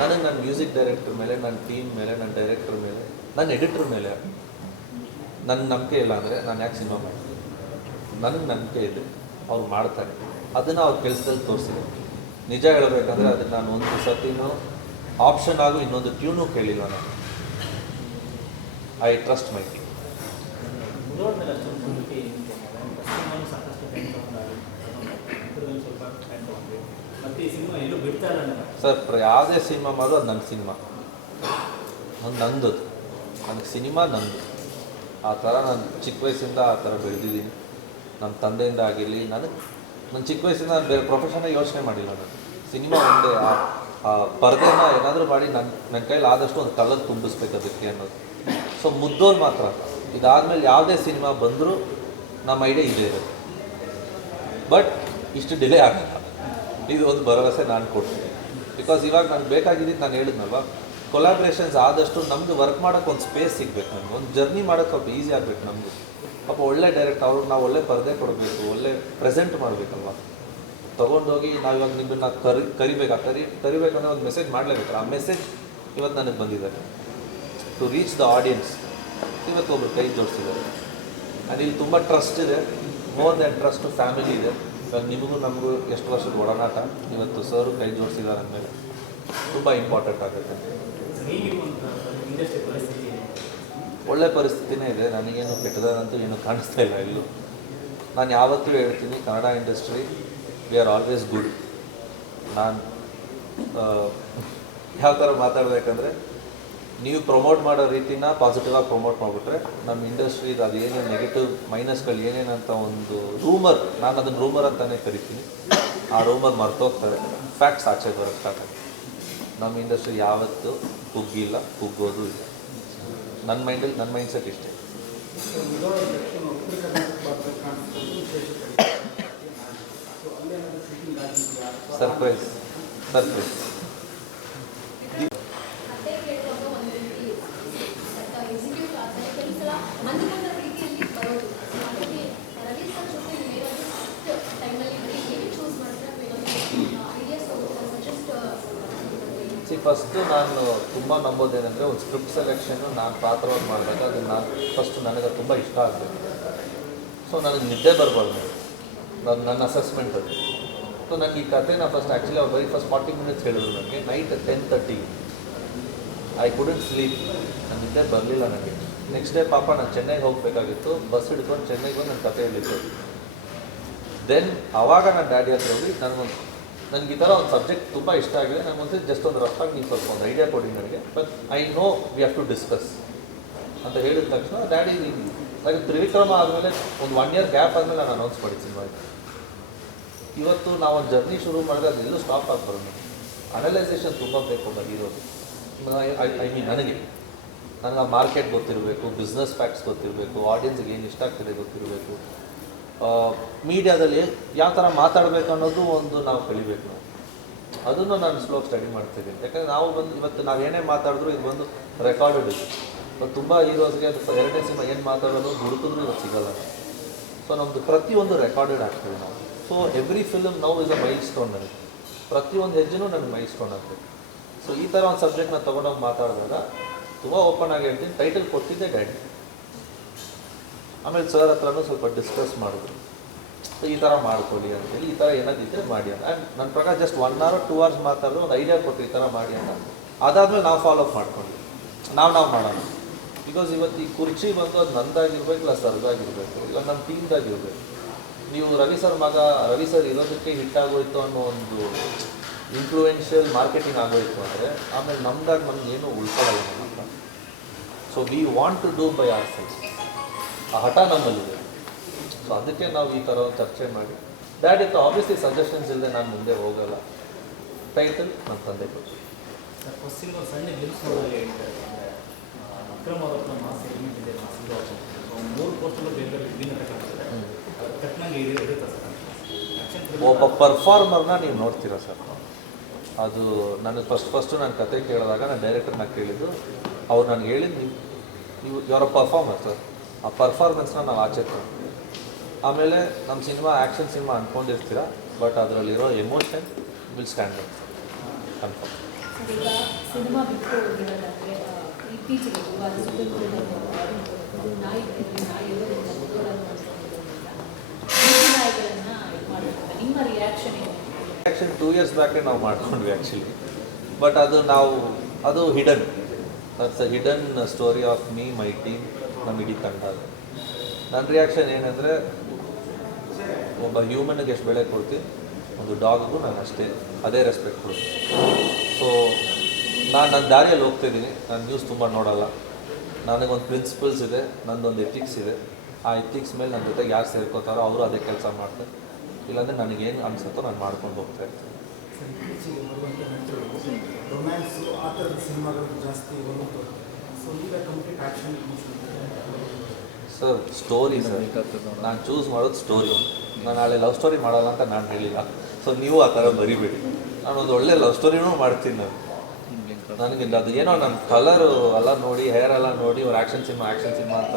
ನನಗೆ ನನ್ನ ಮ್ಯೂಸಿಕ್ ಡೈರೆಕ್ಟರ್ ಮೇಲೆ, ನನ್ನ ಟೀಮ್ ಮೇಲೆ, ನನ್ನ ಡೈರೆಕ್ಟರ್ ಮೇಲೆ, ನನ್ನ ಎಡಿಟರ್ ಮೇಲೆ ನನ್ನ ನಂಬಿಕೆ ಇಲ್ಲ ಅಂದರೆ ನಾನು ಯಾಕೆ ಸಿನಿಮಾ ಮಾಡ್ತೀನಿ? ನನಗೆ ನಂಬಿಕೆ ಇದೆ, ಅವ್ರು ಮಾಡ್ತಾರೆ. ಅದನ್ನು ಅವ್ರ ಕೆಲಸದಲ್ಲಿ ತೋರಿಸಿದೆ. ನಿಜ ಹೇಳಬೇಕಂದ್ರೆ ಅದನ್ನು ನಾನು ಒಂದು ಸತಿನೂ ಆಪ್ಷನ್ ಆಗು ಇನ್ನೊಂದು ಟ್ಯೂನು ಕೇಳಿಲ್ಲ ನಾನು. I trust my team. Sir ಯಾವುದೇ ಸಿನಿಮಾ ಮಾಡೋ ಅದು ನನ್ನ ಸಿನಿಮಾ, ನಂದು, ನನಗೆ ಸಿನಿಮಾ ನಂದು. ಆ ಥರ ನಾನು ಚಿಕ್ಕ ವಯಸ್ಸಿಂದ ಆ ಥರ ಬೆಳೆದಿದ್ದೀನಿ. ನಮ್ಮ ತಂದೆಯಿಂದ ಆಗಿರಲಿ, ನನ್ನ ಚಿಕ್ಕ ವಯಸ್ಸಿಂದ ನಾನು ಬೇರೆ ಪ್ರೊಫೆಷನಾಗಿ ಯೋಚನೆ ಮಾಡಿಲ್ಲ. ನಾನು ಸಿನಿಮಾ ಒಂದೇ, ಆ ಪರದೆನ ಏನಾದರೂ ಮಾಡಿ ನನ್ನ ಕೈಲಿ ಆದಷ್ಟು ಒಂದು ಕಲ್ಲಲ್ಲಿ ತುಂಬಿಸ್ಬೇಕು ಅದಕ್ಕೆ ಅನ್ನೋದು. ಸೊ ಮುದ್ದೋರು ಮಾತ್ರ. ಇದಾದಮೇಲೆ ಯಾವುದೇ ಸಿನಿಮಾ ಬಂದರೂ ನಮ್ಮ ಐಡಿಯಾ ಇದೇ ಇರುತ್ತೆ. ಬಟ್ ಇಷ್ಟು ಡಿಲೇ ಆಗಲ್ಲ, ಇದು ಒಂದು ಭರವಸೆ ನಾನು ಕೊಡ್ತೀನಿ. ಬಿಕಾಸ್ ಇವಾಗ ನನಗೆ ಬೇಕಾಗಿದ್ದು ನಾನು ಹೇಳಿದ್ನಲ್ವ, ಕೊಲಾಬ್ರೇಷನ್ಸ್ ಆದಷ್ಟು ನಮ್ಗೆ ವರ್ಕ್ ಮಾಡೋಕ್ಕೆ ಒಂದು ಸ್ಪೇಸ್ ಸಿಗಬೇಕು, ನಮ್ಗೆ ಒಂದು ಜರ್ನಿ ಮಾಡೋಕ್ಕೆ ಸ್ವಲ್ಪ ಈಸಿ ಆಗಬೇಕು ನಮಗೂ. ಪಾಪ ಒಳ್ಳೆ ಡೈರೆಕ್ಟ್ ಅವ್ರಿಗೆ ನಾವು ಒಳ್ಳೆ ಪರದೆ ಕೊಡಬೇಕು, ಒಳ್ಳೆ ಪ್ರೆಸೆಂಟ್ ಮಾಡಬೇಕಲ್ವ. ತೊಗೊಂಡೋಗಿ ನಾವು ಇವಾಗ ನಿಮ್ಮನ್ನು ಕರಿಬೇಕು, ಕರಿಬೇಕಂದ್ರೆ ಒಂದು ಮೆಸೇಜ್ ಮಾಡಲೇಬೇಕಲ್ಲ. ಆ ಮೆಸೇಜ್ ಇವತ್ತು ನನಗೆ ಬಂದಿದೆ. ಟು ರೀಚ್ ದ ಆಡಿಯನ್ಸ್ ಇವತ್ತು ಒಬ್ರು ಕೈ ಜೋಡಿಸಿದ್ದಾರೆ. ಆ್ಯಂಡ್ ಇಲ್ಲಿ ತುಂಬ ಟ್ರಸ್ಟ್ ಇದೆ, ಮೋರ್ ದೆನ್ ಟ್ರಸ್ಟ್, ಫ್ಯಾಮಿಲಿ ಇದೆ. ಇವಾಗ ನಿಮಗೂ ನಮಗೂ ಎಷ್ಟು ವರ್ಷದ ಒಡನಾಟ, ಇವತ್ತು ಸರು ಕೈ ಜೋಡಿಸಿದ್ದಾರೆ ಅಂದಮೇಲೆ ತುಂಬ ಇಂಪಾರ್ಟೆಂಟ್ ಆಗುತ್ತೆ. ಒಳ್ಳೆ ಪರಿಸ್ಥಿತಿನೇ ಇದೆ, ನನಗೇನು ಕೆಟ್ಟದಂತೂ ಏನೂ ಕಾಣಿಸ್ತಾ ಇಲ್ಲ ಎಲ್ಲೂ. ನಾನು ಯಾವತ್ತೂ ಹೇಳ್ತೀನಿ, Kannada industry we are always good. ನಾನು ಯಾವ ಥರ ಮಾತಾಡಬೇಕಂದ್ರೆ, ನೀವು ಪ್ರಮೋಟ್ ಮಾಡೋ ರೀತಿನ ಪಾಸಿಟಿವಾಗಿ ಪ್ರಮೋಟ್ ಮಾಡಿಬಿಟ್ರೆ ನಮ್ಮ ಇಂಡಸ್ಟ್ರಿದು ಅದು ಏನೇನು ನೆಗೆಟಿವ್ ಮೈನಸ್ಗಳು ಏನೇನಂತ ಒಂದು ರೂಮರ್, ನಾನು ಅದನ್ನು ರೂಮರ್ ಅಂತಲೇ ಕರಿತೀನಿ, ಆ ರೂಮರ್ ಮರ್ತೋಗ್ತಾರೆ, ಫ್ಯಾಕ್ಟ್ಸ್ ಆಚೆ ಬರೋಕ್ಕಾಗಲ್ಲ. ನಮ್ಮ ಇಂಡಸ್ಟ್ರಿ ಯಾವತ್ತೂ ಕುಗ್ಗಿಲ್ಲ, ಕುಗ್ಗೋದು ಇಲ್ಲ. ನನ್ನ ಮೈಂಡ್ ಸೆಟ್ ಇಷ್ಟೇ. ಸರ್ಪ್ರೈಸ್. ಫಸ್ಟು ನಾನು ತುಂಬ ನಂಬೋದೇನೆಂದರೆ, ಒಂದು ಸ್ಕ್ರಿಪ್ಟ್ ಸೆಲೆಕ್ಷನ್ನು ನಾನು ಪಾತ್ರವಾಗಿ ಮಾಡಿದಾಗ ಅದು ನನಗೆ ತುಂಬ ಇಷ್ಟ ಆಗಬೇಕು. ಸೊ ನನಗೆ ನಿದ್ದೆ ಬರಬಾರ್ದು, ನನ್ನ ಅಸೆಸ್ಮೆಂಟ್ ಅದು. ಸೊ ನನಗೆ ಈ ಕಥೆನ ಆ್ಯಕ್ಚುಲಿ ಅವ್ರು ಬರೀ ಫಸ್ಟ್ 40 ಮಿನಿಟ್ಸ್ ಹೇಳಿದ್ರು ನನಗೆ. ನೈಟ್ 10:30 ಐ ಕುಡಂಟ್ ಸ್ಲೀಪ್, ನನ್ನ ನಿದ್ದೆ ಬರಲಿಲ್ಲ ನನಗೆ. ನೆಕ್ಸ್ಟ್ ಡೇ ಪಾಪ ನಾನು ಚೆನ್ನೈಗೆ ಹೋಗಬೇಕಾಗಿತ್ತು, ಬಸ್ ಹಿಡ್ಕೊಂಡು ಚೆನ್ನೈಗೆ ಬಂದು ನನ್ನ ಕತೆ ಹೇಳಿದ್ದು. ದೆನ್ ಆವಾಗ ನಾನು ಡ್ಯಾಡಿ ಹತ್ರ ಹೋಗಿ ನನಗೆ ಈ ಥರ ಒಂದು ಸಬ್ಜೆಕ್ಟ್ ತುಂಬ ಇಷ್ಟ ಆಗಿದೆ, ನನಗೊಂದು ಜಸ್ಟ್ ಒಂದು ರಫಾಗಿ ನೀವು ಸ್ವಲ್ಪ ಒಂದು ಐಡಿಯಾ ಕೊಡಿ ನನಗೆ, but I know we have to discuss ಅಂತ ಹೇಳಿದ ತಕ್ಷಣ ಡ್ಯಾಡಿ ನನಗೆ ತ್ರಿವಿಕ್ರಮ ಆದಮೇಲೆ ಒಂದು 1 year ಗ್ಯಾಪ್ ಆದಮೇಲೆ ನಾನು ಅನೌನ್ಸ್ ಮಾಡಿದ್ದು ಸಿನಿಮಾ. ಇವತ್ತು ನಾವು ಒಂದು ಜರ್ನಿ ಶುರು ಮಾಡಿದ್ರೆ ಅದೆಲ್ಲೂ ಸ್ಟಾಪ್ ಆಗ್ಬಾರ್ದು. ಅನಲೈಸೇಷನ್ ತುಂಬ ಬೇಕು ಒಬ್ಬ ಹೀರೋದು. ಐ ಮೀನ್ ನನಗೆ ಆ ಮಾರ್ಕೆಟ್ ಗೊತ್ತಿರಬೇಕು, ಬಿಸ್ನೆಸ್ ಫ್ಯಾಕ್ಟ್ಸ್ ಗೊತ್ತಿರಬೇಕು, ಆಡಿಯನ್ಸ್ಗೆ ಏನು ಇಷ್ಟ ಆಗ್ತಿದೆ ಗೊತ್ತಿರಬೇಕು, ಮೀಡಿಯಾದಲ್ಲಿ ಯಾವ ಥರ ಮಾತಾಡಬೇಕು ಅನ್ನೋದು ಒಂದು ನಾವು ಕಲಿಬೇಕು. ಅದನ್ನು ನಾನು ಸ್ಟಡಿ ಮಾಡ್ತಿದ್ದೀನಿ. ಯಾಕಂದರೆ ನಾವು ಇವತ್ತು ನಾವು ಏನೇ ಮಾತಾಡಿದ್ರು ಇದು ಬಂದು ರೆಕಾರ್ಡೆಡ್ ಇದೆ. ಮತ್ತು ತುಂಬ ಹೀರೋಸ್ಗೆ ಅದು 2ನೇ ಸಿನಿಮಾ ಏನು ಮಾತಾಡೋದು ಹುಡುಕಿದ್ರು ಇವತ್ತು ಸಿಗೋಲ್ಲ. ಸೊ ನಮ್ಮದು ಪ್ರತಿಯೊಂದು ರೆಕಾರ್ಡೆಡ್ ಆಗ್ತದೆ ನಾವು. So every film now is a milestone. ನನಗೆ ಪ್ರತಿಯೊಂದು ಹೆಜ್ಜೆನೂ ನನಗೆ ಮೈಲ್ ಸ್ಟೋನ್ ಆಗ್ತದೆ. ಸೊ ಈ ಥರ ಒಂದು ಸಬ್ಜೆಕ್ಟ್ನ ತೊಗೊಂಡೋಗಿ ಮಾತಾಡಿದಾಗ ತುಂಬ ಓಪನ್ ಆಗಿ ಹೇಳ್ತೀನಿ. ಟೈಟಲ್ ಕೊಟ್ಟಿದ್ದೆ ಡ್ಯಾಡಿ. ಆಮೇಲೆ ಸರ್ ಹತ್ರನೂ ಸ್ವಲ್ಪ ಡಿಸ್ಕಸ್ ಮಾಡಿದ್ರು, ಸೊ ಈ ಥರ ಮಾಡ್ಕೊಳ್ಳಿ ಅಂತೇಳಿ, ಈ ಥರ ಏನಾದಿದ್ದರೆ ಮಾಡಿ ಅಂತ. ಆ್ಯಂಡ್ ನನ್ನ ಪ್ರಕಾರ ಜಸ್ಟ್ 1 hour 2 hours ಮಾತಾಡಿದ್ರು, ಒಂದು ಐಡಿಯಾ ಕೊಟ್ಟರು ಈ ಥರ ಮಾಡಿ ಅಂತ. ಅದಾದಮೇಲೆ ನಾವು ಫಾಲೋ ಅಪ್ ಮಾಡ್ಕೊಂಡ್ವಿ, ನಾವು ಮಾಡೋಣ. ಬಿಕಾಸ್ ಇವತ್ತು ಈ ಕುರ್ಚಿ ಬಂದು ಅದು ನಂದಾಗಿರ್ಬೇಕು, ಇಲ್ಲ ಸರ್ದಾಗಿರಬೇಕು, ಇಲ್ಲ ನಮ್ಮ ಟೀಮ್ದಾಗಿರಬೇಕು. ನೀವು ರವಿ ಸರ್ ಇರೋದಕ್ಕೆ ಹಿಟ್ ಆಗೋಯ್ತು ಅನ್ನೋ ಒಂದು ಇನ್ಫ್ಲೂಯೆನ್ಷಿಯಲ್ ಮಾರ್ಕೆಟಿಂಗ್ ಆಗೋಯ್ತು ಅಂದರೆ ಆಮೇಲೆ ನಮ್ಗೆ ಏನೂ ಉಳ್ಕೊಳ್ಳಲ್ಲ ನಮ್ಮ ಹತ್ರ. So we want to do by ourselves. ಆ ಹಠ ನಮ್ಮಲ್ಲಿದೆ. ಸೊ ಅದಕ್ಕೆ ನಾವು ಈ ಥರ ಒಂದು ಚರ್ಚೆ ಮಾಡಿ ಡ್ಯಾಡಿ ಹತ್ರ ಆಬ್ವಿಯಸ್ಲಿ ಸಜೆಷನ್ಸ್ ಇಲ್ಲದೆ ನಾನು ಮುಂದೆ ಹೋಗಲ್ಲ. ಟೈಟಲ್ ನನ್ನ ತಂದೆ ಕೊಟ್ಟು ಸಣ್ಣ ಗಿಲ್ಸ್ ಹೇಳ್ತಾರೆ. ಅಕ್ರಮ ಆರೋಪನ ಮಾಸ್ ಎಲಿಮೆಂಟ್ ಇದೆ, ಮಾಸ್ 3 ಪೋಸ್ಟಲ್ಲೂ ಬೇರೆ ಬೇರೆ ವಿಭಿನ್ನತೆ ಕಾಣ್ತದೆ. ಕಟ್ನಾಗಿ ಇರುತ್ತೆ ಸರ್. ಒಬ್ಬ ಪರ್ಫಾರ್ಮರ್ನ ನೀವು ನೋಡ್ತೀರಾ ಸರ್. ಅದು ನನಗೆ ಫಸ್ಟು ನಾನು ಕತೆ ಕೇಳಿದಾಗ ನಾನು ಡೈರೆಕ್ಟರ್ನ ಕೇಳಿದ್ದು, ಅವ್ರು ನನಗೆ ಹೇಳಿದ್ದು, ನೀವು ಇವರ ಪರ್ಫಾರ್ಮರ್ ಸರ್, ಆ ಪರ್ಫಾರ್ಮೆನ್ಸ್ನ ನಾವು ಆಚೆ ತಗೊಂಡು ಆಮೇಲೆ ನಮ್ಮ ಸಿನಿಮಾ ಆ್ಯಕ್ಷನ್ ಸಿನಿಮಾ ಅಂದ್ಕೊಂಡಿರ್ತೀರ, ಬಟ್ ಅದರಲ್ಲಿರೋ emotion will stand up confirm. ಈಗ ಸಿನಿಮಾ ಬಿಟ್ಟು ಹೋಗಿರೋದಾದರೆ ಇತ್ತೀಚೆಗೆ ನಾಯಿಗಳನ್ನು ಇದು ಮಾಡಿರ್ತಾರೆ. ನಿಮ್ಮ ರಿಯಾಕ್ಷನ್ ಏನು? ರಿಯಾಕ್ಷನ್ 2 years ಬ್ಯಾಕೆ ನಾವು ಮಾಡ್ಕೊಂಡ್ವಿ ಆ್ಯಕ್ಚುಲಿ. ಬಟ್ ಅದು hidden, that's a hidden story of me, my team, ನಮ್ಮ ಇಡೀ ತಂಡ. ನನ್ನ ರಿಯಾಕ್ಷನ್ ಏನಂದರೆ, ಒಬ್ಬ ಹ್ಯೂಮನ್ಗೆ ಎಷ್ಟು ಬೆಲೆ ಕೊಡ್ತೀನಿ, ಒಂದು ಡಾಗ್ಗೂ ನಾನು ಅದೇ ರೆಸ್ಪೆಕ್ಟ್ ಕೊಡ್ತೀನಿ. ಸೊ ನಾನು ನನ್ನ ದಾರಿಯಲ್ಲಿ ಹೋಗ್ತಾಯಿದ್ದೀನಿ. ನಾನು ನ್ಯೂಸ್ ತುಂಬ ನೋಡೋಲ್ಲ. ನನಗೊಂದು ಪ್ರಿನ್ಸಿಪಲ್ಸ್ ಇದೆ, ನನ್ನದೊಂದು ಎಥಿಕ್ಸ್ ಇದೆ. ಆ ಎಥಿಕ್ಸ್ ಮೇಲೆ ನನ್ನ ಜೊತೆಗೆ ಯಾರು ಸೇರ್ಕೋತಾರೋ ಅವರು ಅದೇ ಕೆಲಸ ಮಾಡ್ತಾರೆ. ಇಲ್ಲಾಂದರೆ ನನಗೇನು ಅನಿಸುತ್ತೋ ನಾನು ಮಾಡ್ಕೊಂಡು ಹೋಗ್ತಾ ಇರ್ತೀನಿ. ಇತ್ತೀಚೆಗೆ ಬರುವಂಥ ನಟರು ರೊಮ್ಯಾನ್ಸು ಆ ಥರದ ಸಿನಿಮಾಗಳು ಜಾಸ್ತಿ ಒಲವು. ಸೊ ಈಗ complete action sir, story sir, ನಾನು ಚೂಸ್ ಮಾಡೋದು ಸ್ಟೋರಿ. ನಾನು ನಾಳೆ ಲವ್ ಸ್ಟೋರಿ ಮಾಡೋಲ್ಲ ಅಂತ ನಾನು ಹೇಳಿಲ್ಲ. ಸೊ ನೀವು ಆ ಥರ ಬರಿಬೇಡಿ. ನಾನೊಂದು ಒಳ್ಳೆ ಲವ್ ಸ್ಟೋರಿನೂ ಮಾಡ್ತೀನಿ. ನನಗೆ ಅದು ಏನೋ ನನ್ನ ಕಲರು ಎಲ್ಲ ನೋಡಿ, ಹೇರ್ ಎಲ್ಲ ನೋಡಿ ಅವ್ರು ಆ್ಯಕ್ಷನ್ ಸಿನಿಮಾ ಅಂತ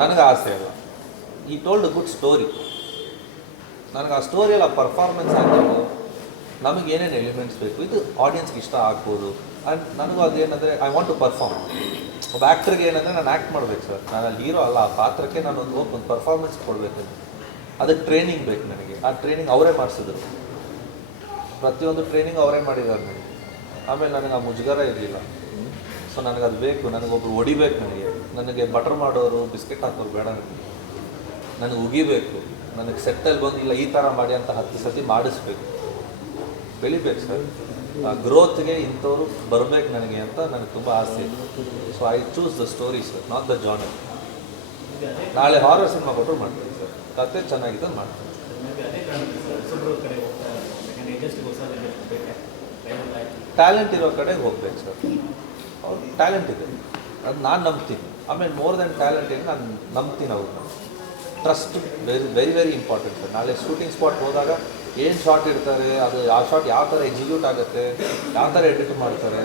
ನನಗೆ ಆಸೆ ಅಲ್ಲ. ಈ ಟೋಲ್ಡ್ ಅ ಗುಡ್ ಸ್ಟೋರಿ. ನನಗೆ ಆ ಸ್ಟೋರಿಯಲ್ಲಿ ಆ ಪರ್ಫಾರ್ಮೆನ್ಸ್ ಆಗ್ಬೋದು, ನಮಗೆ ಏನೇನು ಎಲಿಮೆಂಟ್ಸ್ ಬೇಕು, ಇದು ಆಡಿಯನ್ಸ್ಗೆ ಇಷ್ಟ ಆಗ್ಬೋದು. ಆ್ಯಂಡ್ ನನಗೂ ಅದೇನಂದರೆ ಐ ವಾಂಟ್ ಟು ಪರ್ಫಾರ್ಮ್. ಒಬ್ಬ ಆ್ಯಕ್ಟ್ರಿಗೆ ಏನಂದರೆ ನಾನು ಆ್ಯಕ್ಟ್ ಮಾಡಬೇಕು ಸರ್. ನಾನು ಅಲ್ಲಿ ಹೀರೋ ಅಲ್ಲ. ಆ ಪಾತ್ರಕ್ಕೆ ನಾನು ಒಂದು ಪರ್ಫಾರ್ಮೆನ್ಸ್ ಕೊಡಬೇಕು. ಅದಕ್ಕೆ ಟ್ರೈನಿಂಗ್ ಬೇಕು ನನಗೆ. ಆ ಟ್ರೈನಿಂಗ್ ಅವರೇ ಮಾಡಿಸಿದ್ರು. ಪ್ರತಿಯೊಂದು ಟ್ರೈನಿಂಗ್ ಅವರೇ ಮಾಡಿದ್ದಾರೆ ನನಗೆ. ಆಮೇಲೆ ನನಗೆ ಆ ಮುಜುಗರ ಇರಲಿಲ್ಲ. ಸೊ ನನಗದು ಬೇಕು. ನನಗೊಬ್ರು ಹೊಡಿಬೇಕು. ನನಗೆ ಬಟರ್ ಮಾಡೋರು, ಬಿಸ್ಕೆಟ್ ಹಾಕೋರು ಬೇಡ. ನನಗೆ ಉಗಿಬೇಕು. ನನಗೆ ಸೆಟ್ಟಲ್ಲಿ ಬಂದು ಇಲ್ಲ ಈ ಥರ ಮಾಡಿ ಅಂತ 10 ಸತಿ ಮಾಡಿಸ್ಬೇಕು. ಬೆಳಿಬೇಕು ಸರ್. ಆ ಗ್ರೋತ್ಗೆ ಇಂಥವ್ರು ಬರಬೇಕು ನನಗೆ ಅಂತ ನನಗೆ ತುಂಬ ಆಸೆ ಇದೆ. So I choose the story sir, not the genre. ನಾಳೆ ಹಾರರ್ ಸಿನಿಮಾ ಕೊಟ್ಟರು ಮಾಡ್ತೀನಿ ಸರ್. ಕತೆ ಚೆನ್ನಾಗಿದೆ ಮಾಡ್ತೀನಿ. ಅದೇ ಕಾರಣ ಹೊಸಬ್ರು ಕಡೆ ಹೋಗ್ತಾರೆ. ಯಾಕಂದರೆ ಇಂಡಸ್ಟ್ರಿಗೆ ಹೊಸ ಟ್ಯಾಲೆಂಟ್ ಇರೋ ಕಡೆಗೆ ಹೋಗ್ಬೇಕು ಸರ್. ಅವ್ರು ಟ್ಯಾಲೆಂಟ್ ಇದೆ, ಅದು ನಾನು ನಂಬ್ತೀನಿ. ಆಮೇಲೆ ಮೋರ್ ದೆನ್ ಟ್ಯಾಲೆಂಟ್ ಇದೆ, ನಾನು ನಂಬ್ತೀನಿ ಅವ್ರನ್ನ. Trust very very important sir. ನಾಳೆ ಶೂಟಿಂಗ್ ಸ್ಪಾಟ್ ಹೋದಾಗ ಏನು ಶಾರ್ಟ್ ಇರ್ತಾರೆ, ಅದು ಆ ಶಾರ್ಟ್ ಯಾವ ಥರ ಎಕ್ಸಿಕ್ಯೂಟ್ ಆಗುತ್ತೆ, ಯಾವ ಥರ ಎಡಿಟ್ ಮಾಡ್ತಾರೆ,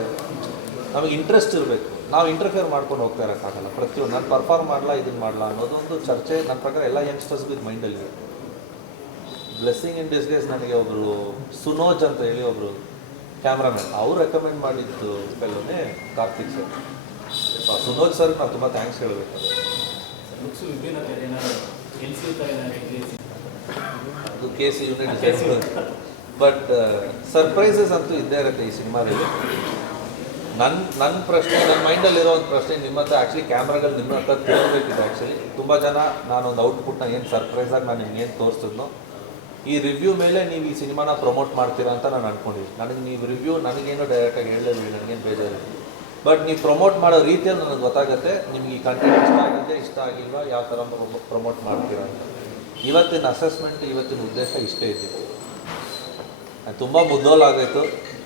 ನಮಗೆ ಇಂಟ್ರೆಸ್ಟ್ ಇರಬೇಕು. ನಾವು ಇಂಟರ್ಫಿಯರ್ ಮಾಡ್ಕೊಂಡು ಹೋಗ್ತಾ ಇರೋಕ್ಕಾಗಲ್ಲ. ಪ್ರತಿಯೊಂದು ನಾನು ಪರ್ಫಾರ್ಮ್ ಮಾಡಲ್ಲ, ಇದನ್ನು ಮಾಡಲ್ಲ ಅನ್ನೋದೊಂದು ಚರ್ಚೆ ನನ್ನ ಪ್ರಕಾರ ಎಲ್ಲ ಯಂಗ್ಸ್ಟರ್ಸ್ಗೂ ಇದು ಮೈಂಡಲ್ಲಿದೆ. ಬ್ಲೆಸ್ಸಿಂಗ್ ಇನ್ ಡಿಸ್ಗೇಸ್ ನನಗೆ ಒಬ್ಬರು ಸುನೋಜ್ ಅಂತ ಹೇಳಿ ಒಬ್ಬರು ಕ್ಯಾಮ್ರಾಮನ್, ಅವ್ರು ರೆಕಮೆಂಡ್ ಮಾಡಿದ್ದು ಕೆಲವೇ ಕಾರ್ತಿಕ್ ಸರ್. ಸುನೋಜ್ ಸರ್ಗೆ ನಾನು ತುಂಬ ಥ್ಯಾಂಕ್ಸ್ ಹೇಳಬೇಕು. ಲುಕ್ಸು ವಿಭಿನ್ನತೆ ಏನಾದರೂ ಅದು KC ಯೂನಿಟ್. ಬಟ್ ಸರ್ಪ್ರೈಸಸ್ ಅಂತೂ ಇದ್ದೇ ಇರುತ್ತೆ ಈ ಸಿನಿಮಾದಲ್ಲಿ. ನನ್ನ ಪ್ರಶ್ನೆ, ನನ್ನ ಮೈಂಡಲ್ಲಿರೋ ಒಂದು ಪ್ರಶ್ನೆ ನಿಮ್ಮ ಹತ್ರ, ಆ್ಯಕ್ಚುಲಿ ಕ್ಯಾಮ್ರಾಗಳು ನಿಮ್ಮ ಹತ್ರ ತಿಳ್ಬೇಕಿದೆ. ಆ್ಯಕ್ಚುಲಿ ತುಂಬ ಜನ ನಾನೊಂದು ಔಟ್ಪುಟ್ನ ಏನು ಸರ್ಪ್ರೈಸಾಗಿ ನಾನು ನಿಮ್ಗೆ ಏನು ತೋರಿಸಿದ್ನೋ, ಈ ರಿವ್ಯೂ ಮೇಲೆ ನೀವು ಈ ಸಿನಿಮಾನ ಪ್ರಮೋಟ್ ಮಾಡ್ತೀರಾ ಅಂತ ನಾನು ಅಂದ್ಕೊಂಡಿದ್ದೀನಿ. ನನಗೆ ನೀವು ರಿವ್ಯೂ ನನಗೇನು ಡೈರೆಕ್ಟಾಗಿ ಹೇಳಲೇಬೇಡಿ, ನನಗೇನು ಬೇಜಾರಿಲ್ಲ. ಬಟ್ ನೀವು ಪ್ರಮೋಟ್ ಮಾಡೋ ರೀತಿಯಲ್ಲಿ ನನಗೆ ಗೊತ್ತಾಗುತ್ತೆ ನಿಮ್ಗೆ ಈ ಕಂಟೆಂಟ್ ಇಷ್ಟ ಆಗಿದೆ, ಇಷ್ಟ ಆಗಿಲ್ವಾ, ಯಾವ ಥರ ಪ್ರಮೋಟ್ ಮಾಡ್ತೀರಾ ಅಂತ. ಇವತ್ತಿನ ಅಸೆಸ್ಮೆಂಟ್, ಇವತ್ತಿನ ಉದ್ದೇಶ ಇಷ್ಟೇ ಇದ್ದಿತ್ತು. ತುಂಬ ಮುದ್ದೋಲಾಗೋಯ್ತು.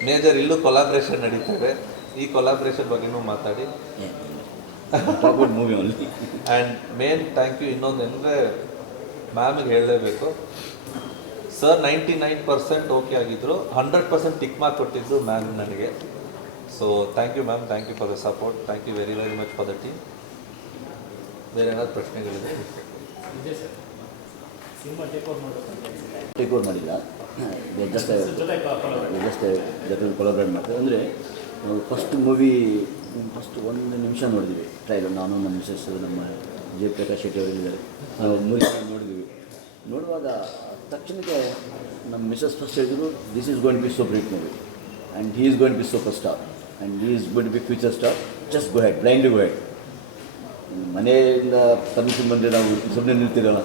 ಮೇಜರ್ ಇಲ್ಲೂ ಕೊಲಾಬ್ರೇಷನ್ ನಡೀತದೆ. ಈ ಕೊಲಾಬ್ರೇಷನ್ ಬಗ್ಗೆನೂ ಮಾತಾಡಿ. Movie only. And main thank you ಇನ್ನೊಂದು ಅಂದರೆ ಮ್ಯಾಮಿಗೆ ಹೇಳಲೇಬೇಕು ಸರ್. 99% ಓಕೆ ಆಗಿದ್ದರು, 100% ಟಿಕ್ ಮಾರ್ಕ್ ಕೊಟ್ಟಿದ್ದು ಮ್ಯಾಮ್ ನನಗೆ. So thank you ma'am, thank you for the support, thank you very very much for the team. ಬೇರೆ ಏನಾದ್ರು ಪ್ರಶ್ನೆಗಳಿದೆ? ಇದೆ ಸರ್. ಸಿನಿಮಾ ಟೇಕ್ ಓವರ್ ಮಾಡಿಲ್ಲ, ಜಸ್ಟ್ ಜೊತೆ ಕೊಲಾಬ್ರೇಟ್ ಮಾಡ್ತಾರೆ. ಅಂದರೆ ಫಸ್ಟ್ ಮೂವಿ ಫಸ್ಟ್ 1 ನಿಮಿಷ ನೋಡಿದ್ವಿ ಟ್ರೈಲರ್. ನಾನು ನಮ್ಮ ಮಿಸಸ್, ನಮ್ಮ ಜಯಪ್ರಕಾಶ್ ಶೆಟ್ಟಿ ಅವರಿದ್ದಾರೆ, ನಾವು ಮೂವಿ ನೋಡಿದ್ವಿ. ನೋಡುವಾಗ ತಕ್ಷಣಕ್ಕೆ ನಮ್ಮ ಮಿಸಸ್ ಫಸ್ಟ್ ಹೇಳಿದ್ರು, this is going to be so great movie and he is going to be super star and he is going to be future star, just go ahead, blindly go ahead. ಮನೆಯಿಂದ permission ಬಂದರೆ ನಾವು ಸುಮ್ಮನೆ ನಿಲ್ತಿರೋಲ್ಲ.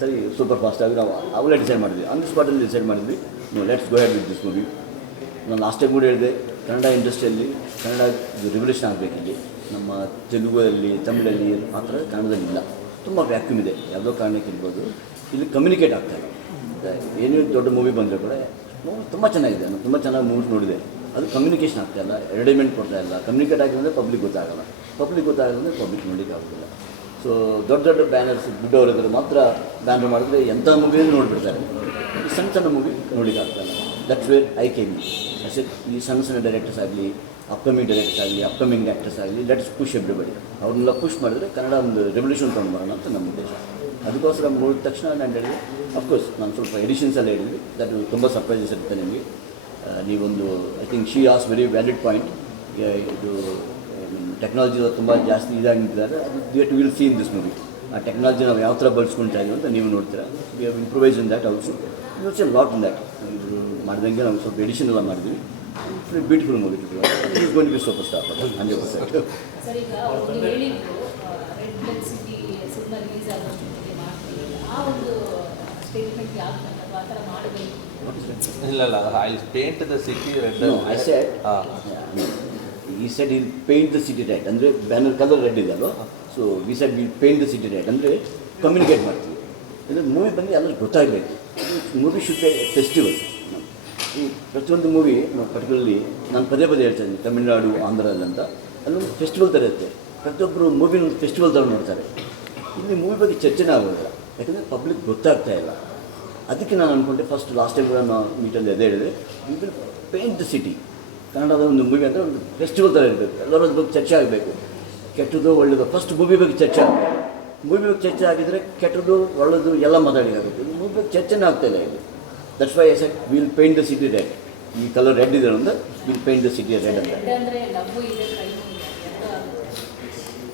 ಸರಿ, super ಫಾಸ್ಟಾಗಿ ನಾವು ಅವಲೇ decide ಮಾಡಿದ್ವಿ, ಆನ್ ದಿ ಸ್ಪಾಟಲ್ಲಿ ಡಿಸೈಡ್ ಮಾಡಿದ್ವಿ, no let's go ahead with this movie. ನಾನು ಲಾಸ್ಟ್ ಟೈಮ್ ಕೂಡ ಹೇಳಿದೆ, ಕನ್ನಡ ಇಂಡಸ್ಟ್ರಿಯಲ್ಲಿ ಕನ್ನಡ ರಿವಲ್ಯೂಷನ್ ಆಗಬೇಕಿಲ್ಲಿ. ನಮ್ಮ ತೆಲುಗಲ್ಲಿ, ತಮಿಳಲ್ಲಿ ಮಾತ್ರ ಕನ್ನಡದಲ್ಲಿ ಇಲ್ಲ, ತುಂಬ ವ್ಯಾಕ್ಯೂಮ್ ಇದೆ. ಯಾವುದೋ ಕಾರಣಕ್ಕೆ ಇರ್ಬೋದು, ಇಲ್ಲಿ ಕಮ್ಯುನಿಕೇಟ್ ಆಗ್ತಾಯಿಲ್ಲ. ಏನೇ ದೊಡ್ಡ ಮೂವಿ ಬಂದರೆ ಕೂಡ ತುಂಬ ಚೆನ್ನಾಗಿದೆ. ನಾನು ತುಂಬ ಚೆನ್ನಾಗಿ ಮೂವೀಸ್ ನೋಡಿದೆ, ಅದು ಕಮ್ಯುನಿಕೇಷನ್ ಆಗ್ತಾಯಿಲ್ಲ, ಎಂಟರ್ಟೈನ್ಮೆಂಟ್ ಕೊಡ್ತಾಯಿಲ್ಲ. ಕಮ್ಯುನಿಕೇಟ್ ಆಗಿದ್ರೆ ಪಬ್ಲಿಕ್ ಗೊತ್ತಾಗಲ್ಲ, ಪಬ್ಲಿಕ್ ಗೊತ್ತಾಗಲ್ಲ ಪಬ್ಲಿಕ್ ನೋಡಲಿಕ್ಕೆ ಆಗೋದಿಲ್ಲ. ಸೊ ದೊಡ್ಡ ದೊಡ್ಡ ಬ್ಯಾನರ್ಸ್ ದುಡ್ಡವರಿದ್ರೆ ಮಾತ್ರ ಬ್ಯಾನರ್ ಮಾಡಿದ್ರೆ ಎಂಥ ಮೂವಿಯನ್ನು ನೋಡಿಬಿಡ್ತಾರೆ. ಈ ಸಣ್ಣ ಸಣ್ಣ ಮೂವಿ ನೋಡಲಿಕ್ಕೆ ಆಗ್ತಾಯಿಲ್ಲ. ದಟ್ಸ್ ವೇರ್ ಐ ಕೇಮ್ ಅಷ್ಟೇ. ಈ ಸಣ್ಣ ಸಣ್ಣ ಡೈರೆಕ್ಟರ್ಸ್ ಆಗಲಿ, ಅಪ್ಕಮಿಂಗ್ ಡೈರೆಕ್ಟರ್ಸ್ ಆಗಲಿ, ಅಪ್ಕಮಿಂಗ್ ಆ್ಯಕ್ಟರ್ಸ್ ಆಗಲಿ, ಲೆಟ್ಸ್ ಪುಷ್ ಎವ್ರಿಬಡಿ. ಅವ್ರನ್ನೆಲ್ಲ ಪುಷ್ ಮಾಡಿದ್ರೆ ಕನ್ನಡ ಒಂದು ರೆವಲ್ಯೂಷನ್ ತೊಗೊಂಡು ಬರೋಣ ಅಂತ ನಮ್ಮ ಉದ್ದೇಶ. ಅದಕ್ಕೋಸ್ಕರ ನೋಡಿದ ತಕ್ಷಣ ನಾನು ಹೇಳಿದೆ, ಅಫ್ಕೋರ್ಸ್ ನಾನು ಸ್ವಲ್ಪ ಎಡಿಷನ್ಸ್ ಎಲ್ಲ ಹೇಳಿದ್ವಿ, ದಟ್ ತುಂಬ ಸರ್ಪ್ರೈಸಸ್ ಇರುತ್ತೆ ನಿಮಗೆ. ನೀವೊಂದು I think she has very valid point. ಇದು ಟೆಕ್ನಾಲಜಿ ತುಂಬ ಜಾಸ್ತಿ ಇದಾಗಿ ನಿಂತಿದ್ದಾರೆ, ಅದು will see in this movie. ಆ ಟೆಕ್ನಾಲಜಿ ನಾವು ಯಾವ ಥರ ಬಳಸ್ಕೊಳ್ತಾ ಇದೀವಿ ಅಂತ ನೀವು ನೋಡ್ತೀರಾ. We have improvise in that also. It's a lot in that. ಮಾಡಿದಂಗೆ ನಾವು ಸ್ವಲ್ಪ ಎಡಿಷನ್ ಎಲ್ಲ ಮಾಡಿದ್ವಿ. Beautiful movie is going to be super star 100%. Sir, ಈಗ ನೀವು ಹೇಳಿದ್ರು red blood city cinema release ಆಗೋಷ್ಟೊತ್ತಿಗೆ ಮಾಡ್ತೀವಿ, ಆ ಒಂದು ಸ್ಟೇಟ್ಮೆಂಟ್ ಯಾಕೆ ಅಥವಾ ಆ ಥರ ಮಾಡಬೇಕು? ಇಲ್ಲ I paint the city red. No, I said, he said he'll paint the city red. ಅಂದರೆ ಬ್ಯಾನರ್ ಕಲರ್ ರೆಡ್ ಇದೆ ಅಲ್ವಾ, so we said will paint the city red. ಅಂದರೆ ಕಮ್ಯುನಿಕೇಟ್ ಮಾಡ್ತೀವಿ. ಅಂದರೆ ಮೂವಿ ಬಂದು ಎಲ್ಲರಿಗೂ ಗೊತ್ತಾಗಬೇಕು. Movie should be festival. ಈ ಪ್ರತಿಯೊಂದು ಮೂವಿ ನಾವು ಪರ್ಟಿಕ್ಯುಲರ್ಲಿ ನಾನು ಪದೇ ಹೇಳ್ತಾ ಇದ್ದೀನಿ, ತಮಿಳುನಾಡು ಆಂಧ್ರಲ್ಲಂತ ಅಲ್ಲೊಂದು ಫೆಸ್ಟಿವಲ್ ಥರ ಇರುತ್ತೆ. ಪ್ರತಿಯೊಬ್ಬರು ಮೂವಿನ ಒಂದು ಫೆಸ್ಟಿವಲ್ ಥರ ನೋಡ್ತಾರೆ. ಇಲ್ಲಿ ಮೂವಿ ಬಗ್ಗೆ ಚರ್ಚೆನೇ ಆಗೋದಿಲ್ಲ, ಯಾಕಂದರೆ ಪಬ್ಲಿಕ್ ಗೊತ್ತಾಗ್ತಾ ಇಲ್ಲ. ಅದಕ್ಕೆ ನಾನು ಅಂದ್ಕೊಂಡೆ ಫಸ್ಟ್ ಲಾಸ್ಟ್ ಟೈಮ್ ಕೂಡ ನಾವು ಮೀಟಲ್ಲಿ ಅದೇ ಹೇಳಿದೆ, we will paint the city. ಕನ್ನಡದ ಒಂದು ಮೂವಿ ಅಂದರೆ ಒಂದು ಫೆಸ್ಟಿವಲ್ ಥರ ಇರಬೇಕು, ಎಲ್ಲರ ಬಗ್ಗೆ ಚರ್ಚೆ ಆಗಬೇಕು. ಕೆಟ್ಟದ್ದು ಒಳ್ಳೆಯದು ಫಸ್ಟ್ ಮೂವಿ ಬಗ್ಗೆ ಚರ್ಚೆ ಆಗಬೇಕು. ಮೂವಿ ಬಗ್ಗೆ ಚರ್ಚೆ ಆಗಿದ್ದರೆ ಕೆಟ್ಟದ್ದು ಒಳ್ಳೆಯದು ಎಲ್ಲ ಮಾತಾಡಲಿಕ್ಕಾಗುತ್ತೆ. ಈ ಮೂವಿ ಬಗ್ಗೆ ಚರ್ಚೆನೇ ಆಗ್ತಾಯಿಲ್ಲ ಇಲ್ಲಿ. That's why I said will paint the city red. ಈ ಕಲರ್ ರೆಡ್ ಇದೆ ಅಂದರೆ will paint the city red ಅಂತ. ಅಂದರೆ ಲವ್ ಇದೆ, ಕ್ರೈಮ್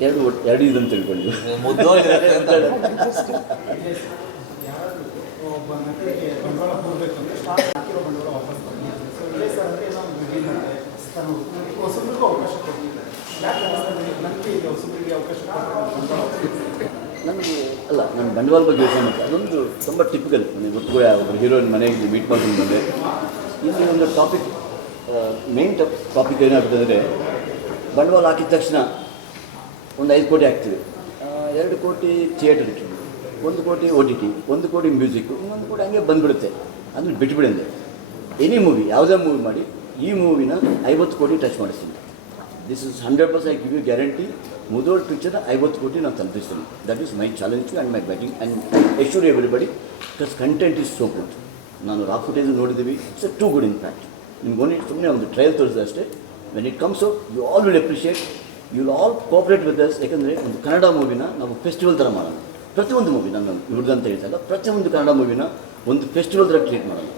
ಇದೆ, ಎರಡು ಇದನ್ನು ತಿಳ್ಕೊಂಡಿದ್ವಿ. ಮುದ್ದೋ ಇರುತ್ತೆ ಅಂತ. ಯಾರಾದರೂ ಒಬ್ಬ ನಟರಿಗೆ ಬಂಡವಾಳ ಹೋಗಬೇಕಂದ್ರೆ ಸ್ಟಾರ್ಟ್ ಹಾಕಿರೋ ಬಂಡವಾಳ ವಾಪಸ್ ಬನ್ನಿ. ಸೊ ಇಲ್ಲೇ ಸರ್ ಅಂದರೆ ಏನೋ ಒಂದು ಬಿಗಿನತ್ತೆ ತಾನು ಹೊಸಬ್ರಿಗೂ ಅವಕಾಶ ಕೊಡ್ತೀನಿ. ಯಾಕೆ ನನಗೆ ಈಗ ಹೊಸಬ್ರಿಗೆ ಅವಕಾಶ ಕೊಡ್ತೀನಿ. ನನಗೆ ಅಲ್ಲ, ನಾನು ಬಂಡವಾಳ ಬಗ್ಗೆ ಯೋಚನೆ ಮಾಡ್ತೀನಿ. ಅದೊಂದು ತುಂಬ ಟಿಪಿಕಲ್. ನನಗೆ ಗೊತ್ತು ಕೂಡ ಒಬ್ಬರು ಹೀರೋಯಿನ್ ಮನೆಗೆ ಮೀಟ್ ಮಾಡ್ಕೊಂಡು ಬಂದೆ. ಇಲ್ಲಿ ಒಂದು ಟಾಪಿಕ್, ಮೇನ್ ಟಾಪಿಕ್ ಏನಾಗ್ತದೆ, ಬಂಡವಾಳ ಹಾಕಿದ ತಕ್ಷಣ ಒಂದು 5 ಕೋಟಿ ಹಾಕ್ತೀವಿ, 2 ಕೋಟಿ ಥಿಯೇಟರ್ಗೆ, 1 ಕೋಟಿ OTT, 1 ಕೋಟಿ ಮ್ಯೂಸಿಕ್ಕು, ಇನ್ನೊಂದು ಕೋಟಿ ಹಂಗೆ ಬಂದುಬಿಡುತ್ತೆ. ಅದನ್ನು ಬಿಟ್ಬಿಡಿ ಅಂದೆ. ಎನಿ ಮೂವಿ, ಯಾವುದೇ ಮೂವಿ ಮಾಡಿ ಈ ಮೂವಿನ 50 ಕೋಟಿ ಟಚ್ ಮಾಡಿಸ್ತೀನಿ. This is 100% I give you guarantee. Mudhol ಪಿಕ್ಚರ್ನ 50 ಕೋಟಿ ನಾನು ತಲುಪಿಸ್ತೀನಿ. That is my challenge and my batting and assure everybody, because content is so good. ನಾನು ರಾ ಫುಟೇಜ್ ನೋಡಿದ್ದೀವಿ, it's too good in fact. ನಿಮ್ಗೆ ಓನ್ಲಿ ಸುಮ್ಮನೆ ಒಂದು ಟ್ರಯಲ್ ತೋರಿಸಿದೆ ಅಷ್ಟೇ. When it comes out you all will appreciate, you will all cooperate with us. ಯಾಕಂದರೆ ಒಂದು ಕನ್ನಡ ಮೂವಿನ ನಾವು ಫೆಸ್ಟಿವಲ್ ಥರ ಮಾಡೋಣ. ಪ್ರತಿಯೊಂದು ಮೂವಿ, ನಾನು ಇವ್ರದ್ದಂತ ಹೇಳ್ತಾಯಿಲ್ಲ, ಪ್ರತಿಯೊಂದು ಕನ್ನಡ ಮೂವಿನ ಒಂದು ಫೆಸ್ಟಿವಲ್ ಥರ ಟ್ರೀಟ್ ಮಾಡೋಣ.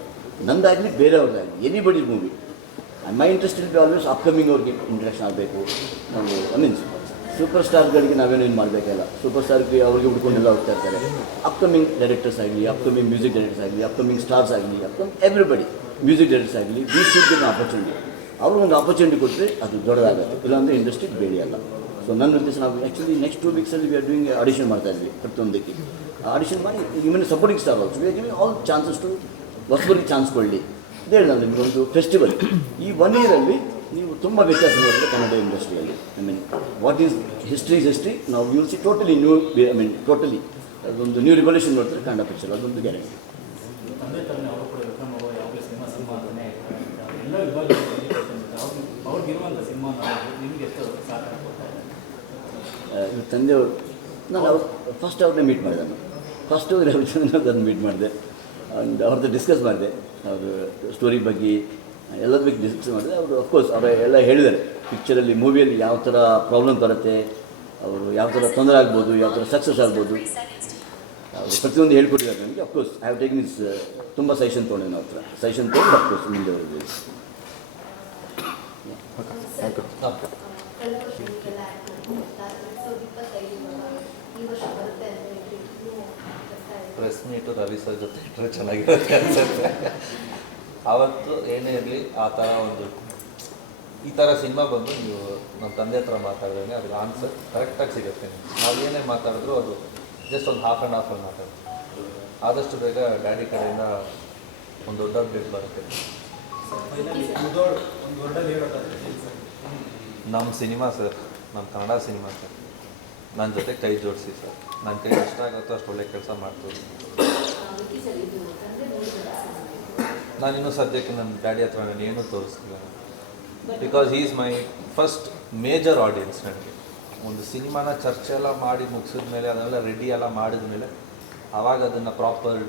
ನಂದಾಗಲಿ ಬೇರೆಯವ್ರದ್ದಾಗಲಿ, anybody movie. My interest will be always upcoming ಅವ್ರಿಗೆ ಇಂಟ್ರಡಕ್ಷನ್ ಆಗಬೇಕು. ನಾವು ಮೀನ್ಸ್ ಸೂಪರ್ ಸ್ಟಾರ್ಗಳಿಗೆ ನಾವೇನೇನು ಮಾಡಬೇಕಲ್ಲ, ಸೂಪರ್ ಸ್ಟಾರ್ಗೆ ಅವ್ರಿಗೆ ಹುಡ್ಕೊಂಡೆಲ್ಲ ಹೋಗ್ತಾ ಇರ್ತಾರೆ. ಅಪ್ಕಮಿಂಗ್ ಡೈರೆಕ್ಟರ್ಸ್ ಆಗಲಿ, ಅಪ್ಕಮಿಂಗ್ ಮ್ಯೂಸಿಕ್ ಡೈರೆಕ್ಟರ್ಸ್ ಆಗಲಿ, ಅಪ್ಕಮಿಂಗ್ ಸ್ಟಾರ್ಸ್ ಆಗಲಿ, ಎವ್ರಿಬಡಿ ಮ್ಯೂಸಿಕ್ ಡೈರೆಕ್ಟರ್ಸ್ ಆಗಲಿ, ವಿ ಶುಡ್ ಗಿವ್ ಆಪರ್ಚುನಿಟಿ. ಅವ್ರಿಗೊಂದು ಆಪರ್ಚುನಿಟಿ ಕೊಟ್ಟರೆ ಅದು ದೊಡ್ಡದಾಗುತ್ತೆ, ಇಲ್ಲಾಂದರೆ ಇಂಡಸ್ಟ್ರಿಗೆ ಬೆಳೆಯಲ್ಲ. ಸೊ ನನ್ನ ಉದ್ದೇಶ, ನಾವು ಆ್ಯಕ್ಚುಲಿ ನೆಕ್ಸ್ಟ್ 2 ವೀಕ್ಸಲ್ಲಿ ವಿ ಆರ್ ಡೂಯಿಂಗ್ ಆಡಿಷನ್ ಮಾಡ್ತಾ ಇದ್ವಿ ಪ್ರತಿಯೊಂದಕ್ಕೆ. ಆಡಿಷನ್ ಮಾಡಿ even supporting star also we are giving all chances to ಹೊಸಬರಿಗೆ ಚಾನ್ಸ್ ಕೊಡಲಿ. ಇದೇ ನಾನು ನಿಮಗೊಂದು ಫೆಸ್ಟಿವಲ್. ಈ 1 ಇಯರಲ್ಲಿ ನೀವು ತುಂಬ ವ್ಯತ್ಯಾಸ ನೋಡಿದ್ರೆ ಕನ್ನಡ ಇಂಡಸ್ಟ್ರಿಯಲ್ಲಿ. I mean what is history is history. ನಾವು will see totally new, I mean totally ಅದೊಂದು ನ್ಯೂ ರಿವಲ್ಯೂಷನ್ ನೋಡ್ತಾರೆ ಕನ್ನಡ ಪಿಕ್ಚರ್, ಅದೊಂದು ಗ್ಯಾರಂಟಿ. ತಂದೆ ತಾನೇ ಅವರು ಕೂಡ ವಿಕ್ರಮ್ ಅವರು ಯಾವುದೇ ಸಿನಿಮಾ ಅಂತಾನೆ ಎಲ್ಲ ವಿಭಾಗದಲ್ಲಿ ಅವ್ರಿಗಿರುವಂಥ ಸಿನಿಮಾ ನಿಮಗೆ ಎಷ್ಟು ಸಹಕಾರ ಕೊಡ್ತಾರೆ? ಇವ್ರ ತಂದೆಯವರು, ನಾನು ಫಸ್ಟ್ ಅವ್ರನ್ನೇ ಮೀಟ್ ಮಾಡಿದೆ. ನಾನು ಫಸ್ಟ್ ರವಿಚಂದ್ರನ್ ಮೀಟ್ ಮಾಡಿದೆ ಆ್ಯಂಡ್ ಅವ್ರದ್ದು ಡಿಸ್ಕಸ್ ಮಾಡಿದೆ. ಅವರು ಸ್ಟೋರಿ ಬಗ್ಗೆ ಎಲ್ಲದ ಬಗ್ಗೆ ಡಿಸ್ಕಸ್ ಮಾಡಿದೆ. ಅವರು ಅಫ್ಕೋರ್ಸ್ ಅವರು ಎಲ್ಲ ಹೇಳಿದ್ದಾರೆ, ಪಿಕ್ಚರಲ್ಲಿ ಮೂವಿಯಲ್ಲಿ ಯಾವ ಥರ ಪ್ರಾಬ್ಲಮ್ ಬರುತ್ತೆ, ಅವರು ಯಾವ ಥರ ತೊಂದರೆ ಆಗ್ಬೋದು, ಯಾವ ಥರ ಸಕ್ಸಸ್ ಆಗ್ಬೋದು, ಅವರು ಪ್ರತಿಯೊಂದು ಹೇಳ್ಕೊಟ್ಟಿದ್ದಾರೆ ನನಗೆ. Of course I have taken is ತುಂಬ ಸಜೆಷನ್ ತೊಗೊಂಡೆ, ನಾವು ಹತ್ರ ಸಜೆಷನ್ ತೊಗೊಂಡು ಅಫ್ಕೋರ್ಸ್ ಮುಂದೆ ಅವ್ರಿಗೆ. ಪ್ರೆಸ್ ಮೀಟು ರವಿ ಸರ್ ಜೊತೆ ಇಟ್ಟರೆ ಚೆನ್ನಾಗಿರುತ್ತೆ ಅನ್ಸುತ್ತೆ. ಆವತ್ತು ಏನೇ ಇರಲಿ ಆ ಥರ ಒಂದು ಈ ಥರ ಸಿನಿಮಾ ಬಂದು ನೀವು ನಮ್ಮ ತಂದೆ ಹತ್ರ ಮಾತಾಡಿದ್ರೆ ಅದಕ್ಕೆ ಆನ್ಸರ್ ಕರೆಕ್ಟಾಗಿ ಸಿಗುತ್ತೆ. ನಾವು ಏನೇ ಮಾತಾಡಿದ್ರು ಅದು ಜಸ್ಟ್ ಒಂದು ಹಾಫ್ ಆ್ಯಂಡ್ ಹಾಫಲ್ಲಿ ಮಾತಾಡ್ತೀವಿ. ಆದಷ್ಟು ಬೇಗ ಡ್ಯಾಡಿ ಕಡೆಯಿಂದ ಒಂದು ದೊಡ್ಡ ಅಪ್ಡೇಟ್ ಬರುತ್ತೆ. ನಮ್ಮ ಸಿನಿಮಾ ಸರ್, ನಮ್ಮ ಕನ್ನಡ ಸಿನಿಮಾ ಸರ್, ನನ್ನ ಜೊತೆ ಕೈ ಜೋಡಿಸಿ ಸರ್. ನನ್ನ ಕೈ ಎಷ್ಟು ಆಗುತ್ತೋ ಅಷ್ಟು ಒಳ್ಳೆ ಕೆಲಸ ಮಾಡ್ತೀವಿ. ನಾನಿನ್ನೂ ಸದ್ಯಕ್ಕೆ ನನ್ನ ಡ್ಯಾಡಿ ಹತ್ರ ನಾನು ಏನೂ ತೋರಿಸ್ತಿಲ್ಲ, because he is my first major audience. ನನಗೆ ಒಂದು ಸಿನಿಮಾನ ಚರ್ಚೆ ಎಲ್ಲ ಮಾಡಿ ಮುಗಿಸಿದ ಮೇಲೆ, ಅದೆಲ್ಲ ರೆಡಿ ಎಲ್ಲ ಮಾಡಿದ ಮೇಲೆ, ಆವಾಗ ಅದನ್ನು ಪ್ರಾಪರ್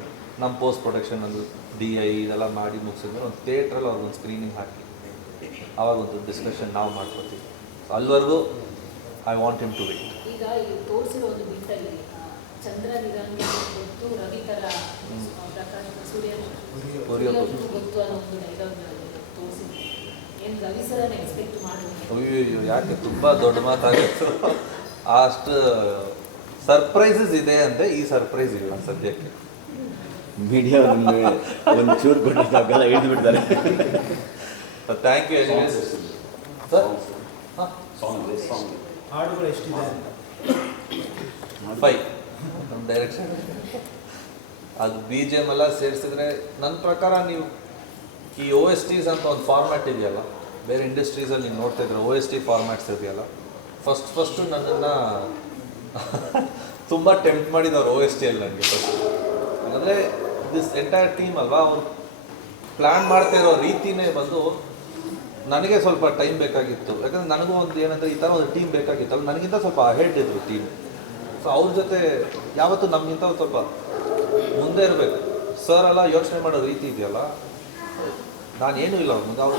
ನಮ್ಮ ಪೋಸ್ಟ್ ಪ್ರೊಡಕ್ಷನ್ ಒಂದು DI ಇದೆಲ್ಲ ಮಾಡಿ ಮುಗಿಸಿದ್ರೆ ಒಂದು ಥಿಯೇಟ್ರಲ್ಲಿ ಅವ್ರಿಗೊಂದು ಸ್ಕ್ರೀನಿಂಗ್ ಹಾಕಿ ಆವಾಗ ಒಂದು ಡಿಸ್ಕಷನ್ ನಾವು ಮಾಡ್ಕೊತೀವಿ. ಸೊ ಅಲ್ಲಿವರೆಗೂ I want him to wait. ಈಗ ತೋರಿಸಿರೋ ಒಂದು ಬಿಟ್ಟಲ್ಲಿ ಚಂದ್ರ ನಿರಂಜನ್ ಗೊತ್ತು, ರವಿ ಥರ ಪ್ರಕಾಶ್ ಸೂರ್ಯ ಗೊತ್ತು ಅನ್ನೋ ಒಂದು ಡೈಲಾಗ್ ತೋರಿಸಿದ್ವಿ. ಏನು ರವಿ ಸರ್ ಎಕ್ಸ್ಪೆಕ್ಟ್ ಮಾಡಬೇಕು? ಅಯ್ಯೋ ಯಾಕೆ ತುಂಬ ದೊಡ್ಡ ಮಾತಾಗಿತ್ತು. ಅಷ್ಟು ಸರ್ಪ್ರೈಸಸ್ ಇದೆ ಅಂದರೆ ಈ ಸರ್ಪ್ರೈಸ್ ಇಲ್ಲ ಸದ್ಯಕ್ಕೆ. ಮೀಡಿಯಾ ಒಂದು ಚೂರು ಕೊಟ್ಟಿದ್ದಾಗಲ್ಲ ಹಿಡಿದು ಬಿಡ್ತಾರೆ. Thank you anyways sir. ಹಾಡುಗಳು ಎಷ್ಟಿದೆ ಅಂತ 5 ನಮ್ಮ ಡೈರೆಕ್ಷನ್. ಅದು BGM ಎಲ್ಲ ಸೇರಿಸಿದ್ರೆ ನನ್ನ ಪ್ರಕಾರ ನೀವು ಈ OSTs ಅಂತ ಒಂದು ಫಾರ್ಮ್ಯಾಟ್ ಇದೆಯಲ್ಲ, ಬೇರೆ ಇಂಡಸ್ಟ್ರೀಸಲ್ಲಿ ನೀವು ನೋಡ್ತಾ ಇದ್ರೆ OST ಫಾರ್ಮ್ಯಾಟ್ಸ್ ಇದೆಯಲ್ಲ, ಫಸ್ಟು ನನ್ನನ್ನು ತುಂಬ ಟೆಂಪ್ಟ್ ಮಾಡಿದವ್ರು OST ಅಲ್ಲಿ ನನಗೆ ಫಸ್ಟ್. ಯಾಕಂದರೆ ದಿಸ್ ಎಂಟೈರ್ ಟೀಮ್ ಅಲ್ವಾ, ಅವ್ರು ಪ್ಲ್ಯಾನ್ ಮಾಡ್ತಾ ಇರೋ ರೀತಿಯೇ ಬಂದು ನನಗೆ ಸ್ವಲ್ಪ ಟೈಮ್ ಬೇಕಾಗಿತ್ತು. ಯಾಕಂದರೆ ನನಗೂ ಒಂದು ಏನಂದರೆ ಈ ಥರ ಒಂದು ಟೀಮ್ ಬೇಕಾಗಿತ್ತಲ್ಲ, ನನಗಿಂತ ಸ್ವಲ್ಪ ಅಹೆಡ್ ಇದ್ರು ಟೀಮ್. ಸೊ ಅವ್ರ ಜೊತೆ ಯಾವತ್ತೂ ನಮಗಿಂತ ಒಂದು ಸ್ವಲ್ಪ ಮುಂದೆ ಇರಬೇಕು. ಸರ್ ಎಲ್ಲ ಯೋಚನೆ ಮಾಡೋ ರೀತಿ ಇದೆಯಲ್ಲ, ನಾನೇನೂ ಇಲ್ಲ ಅವ್ರ ಮುಂದೆ. ಅವ್ರು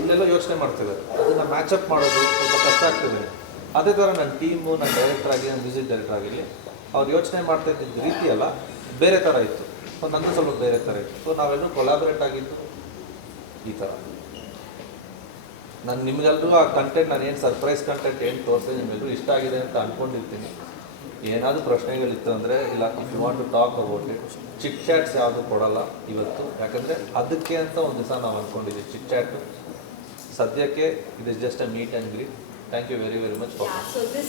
ಇಲ್ಲೆಲ್ಲೋ ಯೋಚನೆ ಮಾಡ್ತಿದ್ದಾರೆ, ಅದನ್ನು ಮ್ಯಾಚಪ್ ಮಾಡೋದು ಸ್ವಲ್ಪ ಕಷ್ಟ ಆಗ್ತಿದೆ. ಅದೇ ಥರ ನನ್ನ ಟೀಮು, ನನ್ನ ಡೈರೆಕ್ಟರ್ ಆಗಿ, ನನ್ನ ಮ್ಯೂಸಿಕ್ ಡೈರೆಕ್ಟರ್ ಆಗಿರಲಿ, ಅವ್ರು ಯೋಚನೆ ಮಾಡ್ತಾ ಇದ್ದಿದ್ದ ರೀತಿ ಎಲ್ಲ ಬೇರೆ ಥರ ಇತ್ತು. ಸೊ ನಂದು ಸ್ವಲ್ಪ ಬೇರೆ ಥರ ಇತ್ತು. ಸೊ ನಾವೆಲ್ಲರೂ ಕೊಲಾಬ್ರೇಟ್ ಆಗಿದ್ದು ಈ ಥರ. ನಾನು ನಿಮಗೆಲ್ಲರೂ ಆ ಕಂಟೆಂಟ್, ನಾನು ಏನು ಸರ್ಪ್ರೈಸ್ ಕಂಟೆಂಟ್ ಏನು ತೋರಿಸಿದೆ ನಿಮಗೆಲ್ಲರೂ ಇಷ್ಟ ಆಗಿದೆ ಅಂತ ಅಂದ್ಕೊಂಡಿರ್ತೀನಿ. ಏನಾದರೂ ಪ್ರಶ್ನೆಗಳಿತ್ತು ಅಂದರೆ, ಇಲ್ಲ if you want to talk about it, chit chats ಯಾವುದು ಕೊಡಲ್ಲ ಇವತ್ತು. ಯಾಕಂದರೆ ಅದಕ್ಕೆ ಅಂತ ಒಂದು ದಿವಸ ನಾವು ಅಂದ್ಕೊಂಡಿದ್ದೀವಿ ಚಿಟ್ ಚಾಟು. ಸದ್ಯಕ್ಕೆ it is just a meet and greet. Thank you very very much for Yeah, so this